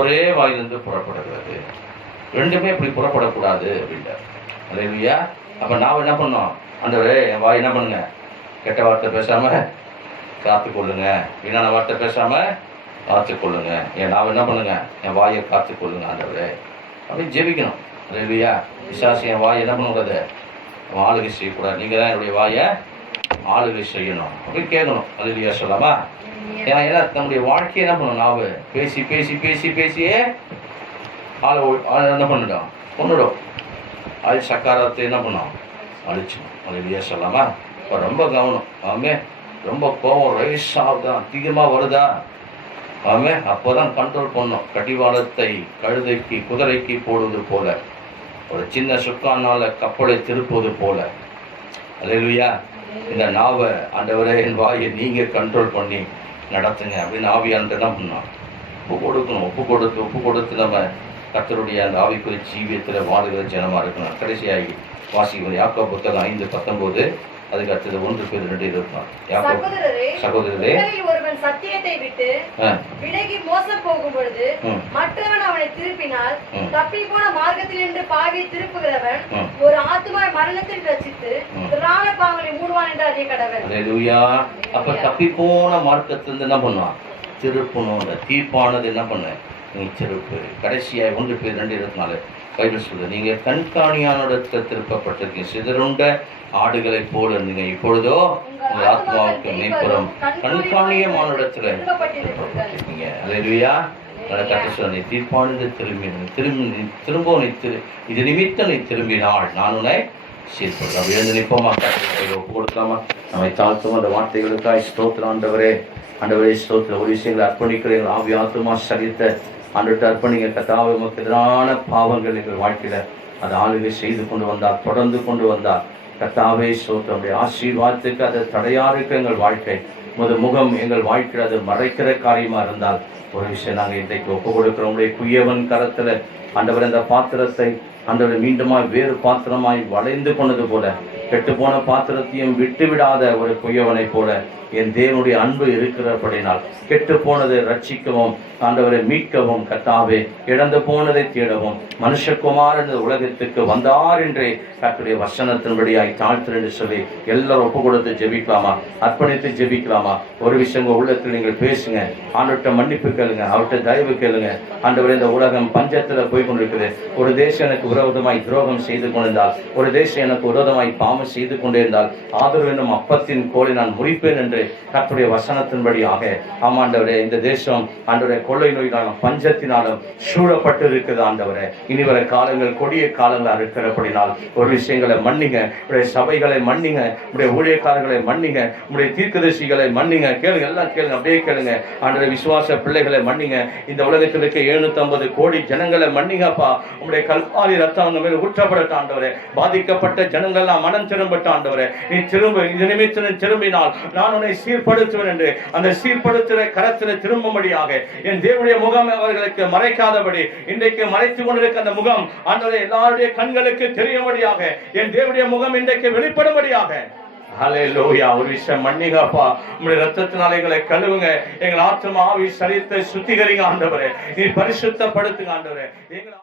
ஒரே வாயிலிருந்து புறப்படுகிறது. ரெண்டுமே இப்படி புறப்படக்கூடாது அப்படின்றார். அல்லேலூயா. அப்ப நான் என்ன பண்ணோம்? ஆண்டவரே, என் வாய் என்ன பண்ணுங்க? கெட்ட வார்த்தை பேசாம காத்துக்கொள்ளுங்க. வீணான வார்த்தை பேசாம காத்துக்கொள்ளுங்க. என் நான் என்ன பண்ணுங்க? என் வாயை காத்துக்கொள்ளுங்க ஆண்டவரே அப்படின்னு ஜெபிக்கணும். அல்லேலூயா. பிசாசு என் வாயை என்ன பண்ணக்கூடாது? ஆளுகை செய்யக்கூடாது. நீங்க தான் என்னுடைய வாயை ஆளுகை செய்யணும் அப்படின்னு கேட்கணும். அல்லேலூயா சொல்லாமா? ஏன்னா நம்முடைய வாழ்க்கையை என்ன பண்ணணும்? நாவு பேசி பேசி பேசி பேசியே ஆள் என்ன பண்ணிடும்? கொண்டுடும். அது சக்காரத்தை என்ன பண்ணோம்? அழிச்சிடும். அல்லேலூயா சொல்லாமா? இப்போ ரொம்ப கவனம். ஆமே, ரொம்ப கோபம் ரைஸ் ஆகுதா, அதிகமாக வருதா? ஆமே, அப்போதான் கண்ட்ரோல் பண்ணணும். கடிவாளத்தை கழுதைக்கு குதிரைக்கு போடுவது போல, ஒரு சின்ன சுக்கானால கப்பலை திருப்புவது போல. அல்லேலூயா. இந்த நாவை ஆண்டவரே என் வாயை நீங்க கண்ட்ரோல் பண்ணி நடத்துங்க அப்படின்னு ஆவியானது என்ன பண்ணோம்? ஒப்பு கொடுக்கணும். ஒப்பு கொடுத்து நம்ம கர்த்தருடைய அந்த ஆவிக்குரிய ஜீவியத்தில் வாழுகிற ஜனமா இருக்கணும். கடைசியாகி வாசிக்கும் யாக்கோபு புத்தகம் 5:19. அதுக்கு அடுத்தது 1 பேதுரு 2:24. சகோதரரே, ஒருவன் சத்தியத்தை விட்டு விலகி மோசம் போகும் பொழுது மற்றவன் அவனை திருப்பினால் தப்பி போன மார்க்கத்தில் நின்று பாவியை திருப்புகிறவன் ஒரு ஆத்துமாவை மரணத்தில் ரசித்து பிராண பாவங்களை மூடுவான் என்று அறிய கடவன். அல்லேலூயா. அப்ப தப்பி போன மார்க்கத்திலிருந்து என்ன பண்ணுவான்? திருப்பணும். அந்த தீர்ப்பானது என்ன பண்ண? நீ திருப்பு. கடைசியாக 1 பேதுரு 2:24 பைபிள் சொல்லுது, நீங்க கண்காணியான இடத்துல திருப்பப்பட்டிருக்கீங்க. சிதறுண்ட ஆடுகளை போல இருந்தீங்க, இப்பொழுதோ உங்கள் ஆத்மாவுக்கு மெய்ப்புறம் கண்காணியமான இடத்துல திருப்பப்பட்டிருக்கீங்க. அல்லேலூயா. நீ தீர்ப்பானது திரும்ப இது நிமித்தம் நீ திரும்பினாள், நான் உன்னை சீர்படுத்த. அப்படி எழுந்து நிற்போமா? ஒப்பு கொடுக்கலாமா? நம்மை தாழ்த்தும் அந்த வார்த்தைகளுக்காய் ஸ்தோத்திரம் ஆண்டவரே. ஆண்டவரே ஸ்தோத்திரம். ஒரு விஷயங்களை அர்ப்பணிக்கிறேன். ஆவி ஆத்துமா சரீரத்தை ஆண்டுட்டு அர்ப்பணிங்க. கர்த்தாவே, உமக்கு எதிரான பாவங்கள் எங்கள் வாழ்க்கையில அதை ஆளுகை செய்து கொண்டு வந்தால், தொடர்ந்து கொண்டு வந்தால், கர்த்தாவே ஸ்தோத்திரம். ஆசீர்வாதத்துக்கு அது தடையா இருக்க எங்கள் வாழ்க்கை, உமது முகம் எங்கள் வாழ்க்கையில் அது மறைக்கிற காரியமா இருந்தால், ஒரு விஷயம் நாங்கள் இன்றைக்கு ஒப்பு கொடுக்கிறோம். உடைய குயவன் கரத்துல ஆண்டவர் இந்த பாத்திரத்தை ஆண்டவர் மீண்டுமாய் வேறு பாத்திரமாய் வளைந்து கொண்டது போல, கெட்டு போன பாத்திரத்தையும் விட்டு விடாத ஒரு குயவனை போல என் தேவனுடைய அன்பு இருக்கிறபடினால் கெட்டு போனதை ரட்சிக்கவும் ஆண்டவரை மீட்கவும், கர்த்தாவே இழந்து போனதை தேடவும் மனுஷகுமாரன் உலகத்துக்கு வந்தார் என்றே கர்த்தருடைய வசனத்தின்படியாய் தாழ்த்து சொல்லி எல்லாரும் ஒப்பு கொடுத்து ஜெபிக்கலாமா? அர்ப்பணித்து ஜெபிக்கலாமா? ஒரு விஷயம் உள்ளத்தில் நீங்கள் பேசுங்க. ஆண்டவர்கிட்ட மன்னிப்பு கேளுங்க, அவர்கிட்ட தயவு கேளுங்க. ஆண்டவரே, இந்த உலகம் பஞ்சத்துல போய் கொண்டிருக்குது. ஒரு தேசம் எனக்கு விரோதமாய் துரோகம் செய்து கொண்டிருந்தால், ஒரு தேசம் எனக்கு விரோதமாய் பாவம் செய்து கொண்டிருந்தால், ஆதரவு என்னும் அப்பத்தின் கோலை நான் முறிப்பேன் என்று கர்த்தருடைய வசனத்தின்படியாக ஆமாண்டவரே, இந்த தேசம் ஆண்டவரே கொள்ளை நோயினாலும் பஞ்சத்தினாலும் சூழப்பட்டு இருக்குது. ஆண்டவரே, இனி வர காலங்கள் கொடிய காலங்கள் இருக்கிறபடினால் ஒரு விஷயங்களை மன்னிங்க. உடைய சபைகளை மன்னிங்க, உடைய ஊழியக்காரர்களை மன்னிங்க, உடைய தீர்க்கதரிசிகளை மன்னிங்க. கேளுங்க, எல்லாம் கேளுங்க, அப்படியே கேளுங்க. ஆண்டவரே, விசுவாச பிள்ளைகளை மன்னிங்க. இந்த உலகத்தில் இருக்க 750 கோடி ஜனங்களை மன்னிங்கப்பா. உடைய கல்வாரி ரத்தம் அவங்க மேல ஊற்றப்படட்ட ஆண்டவரே. பாதிக்கப்பட்ட ஜனங்கள் மனம் திரும்பட்ட ஆண்டவரே. நீ திரும்ப இந்த நிமித்தம் திரும்பினால் நான் உன்னை சீர்படுத்துவேன் என்று அந்த சீர்படுத்துகிற கரத்தில் திரும்பும்படியாக என் தேவனுடைய முகம் அவர்களுக்கு மறைக்காதபடி இன்றைக்கு மறைத்துக் கொண்டிருக்க அந்த முகம் ஆண்டவரே எல்லாருடைய கண்களுக்கு தெரியும்படியாக என் தேவனுடைய முகம் இன்றைக்கு வெளிப்படும்படியாக ஹல்லேலூயா. ஒரு விஷயம் மன்னிங்கப்பா, உங்களுடைய ரத்தத்தினால எங்களை கழுவுங்க, எங்கள் ஆத்துமா ஆவி சரீரத்தை சுத்திகரிங்க ஆண்டவரே, நீ பரிசுத்தப்படுத்துங்க ஆண்டவரே. எங்களை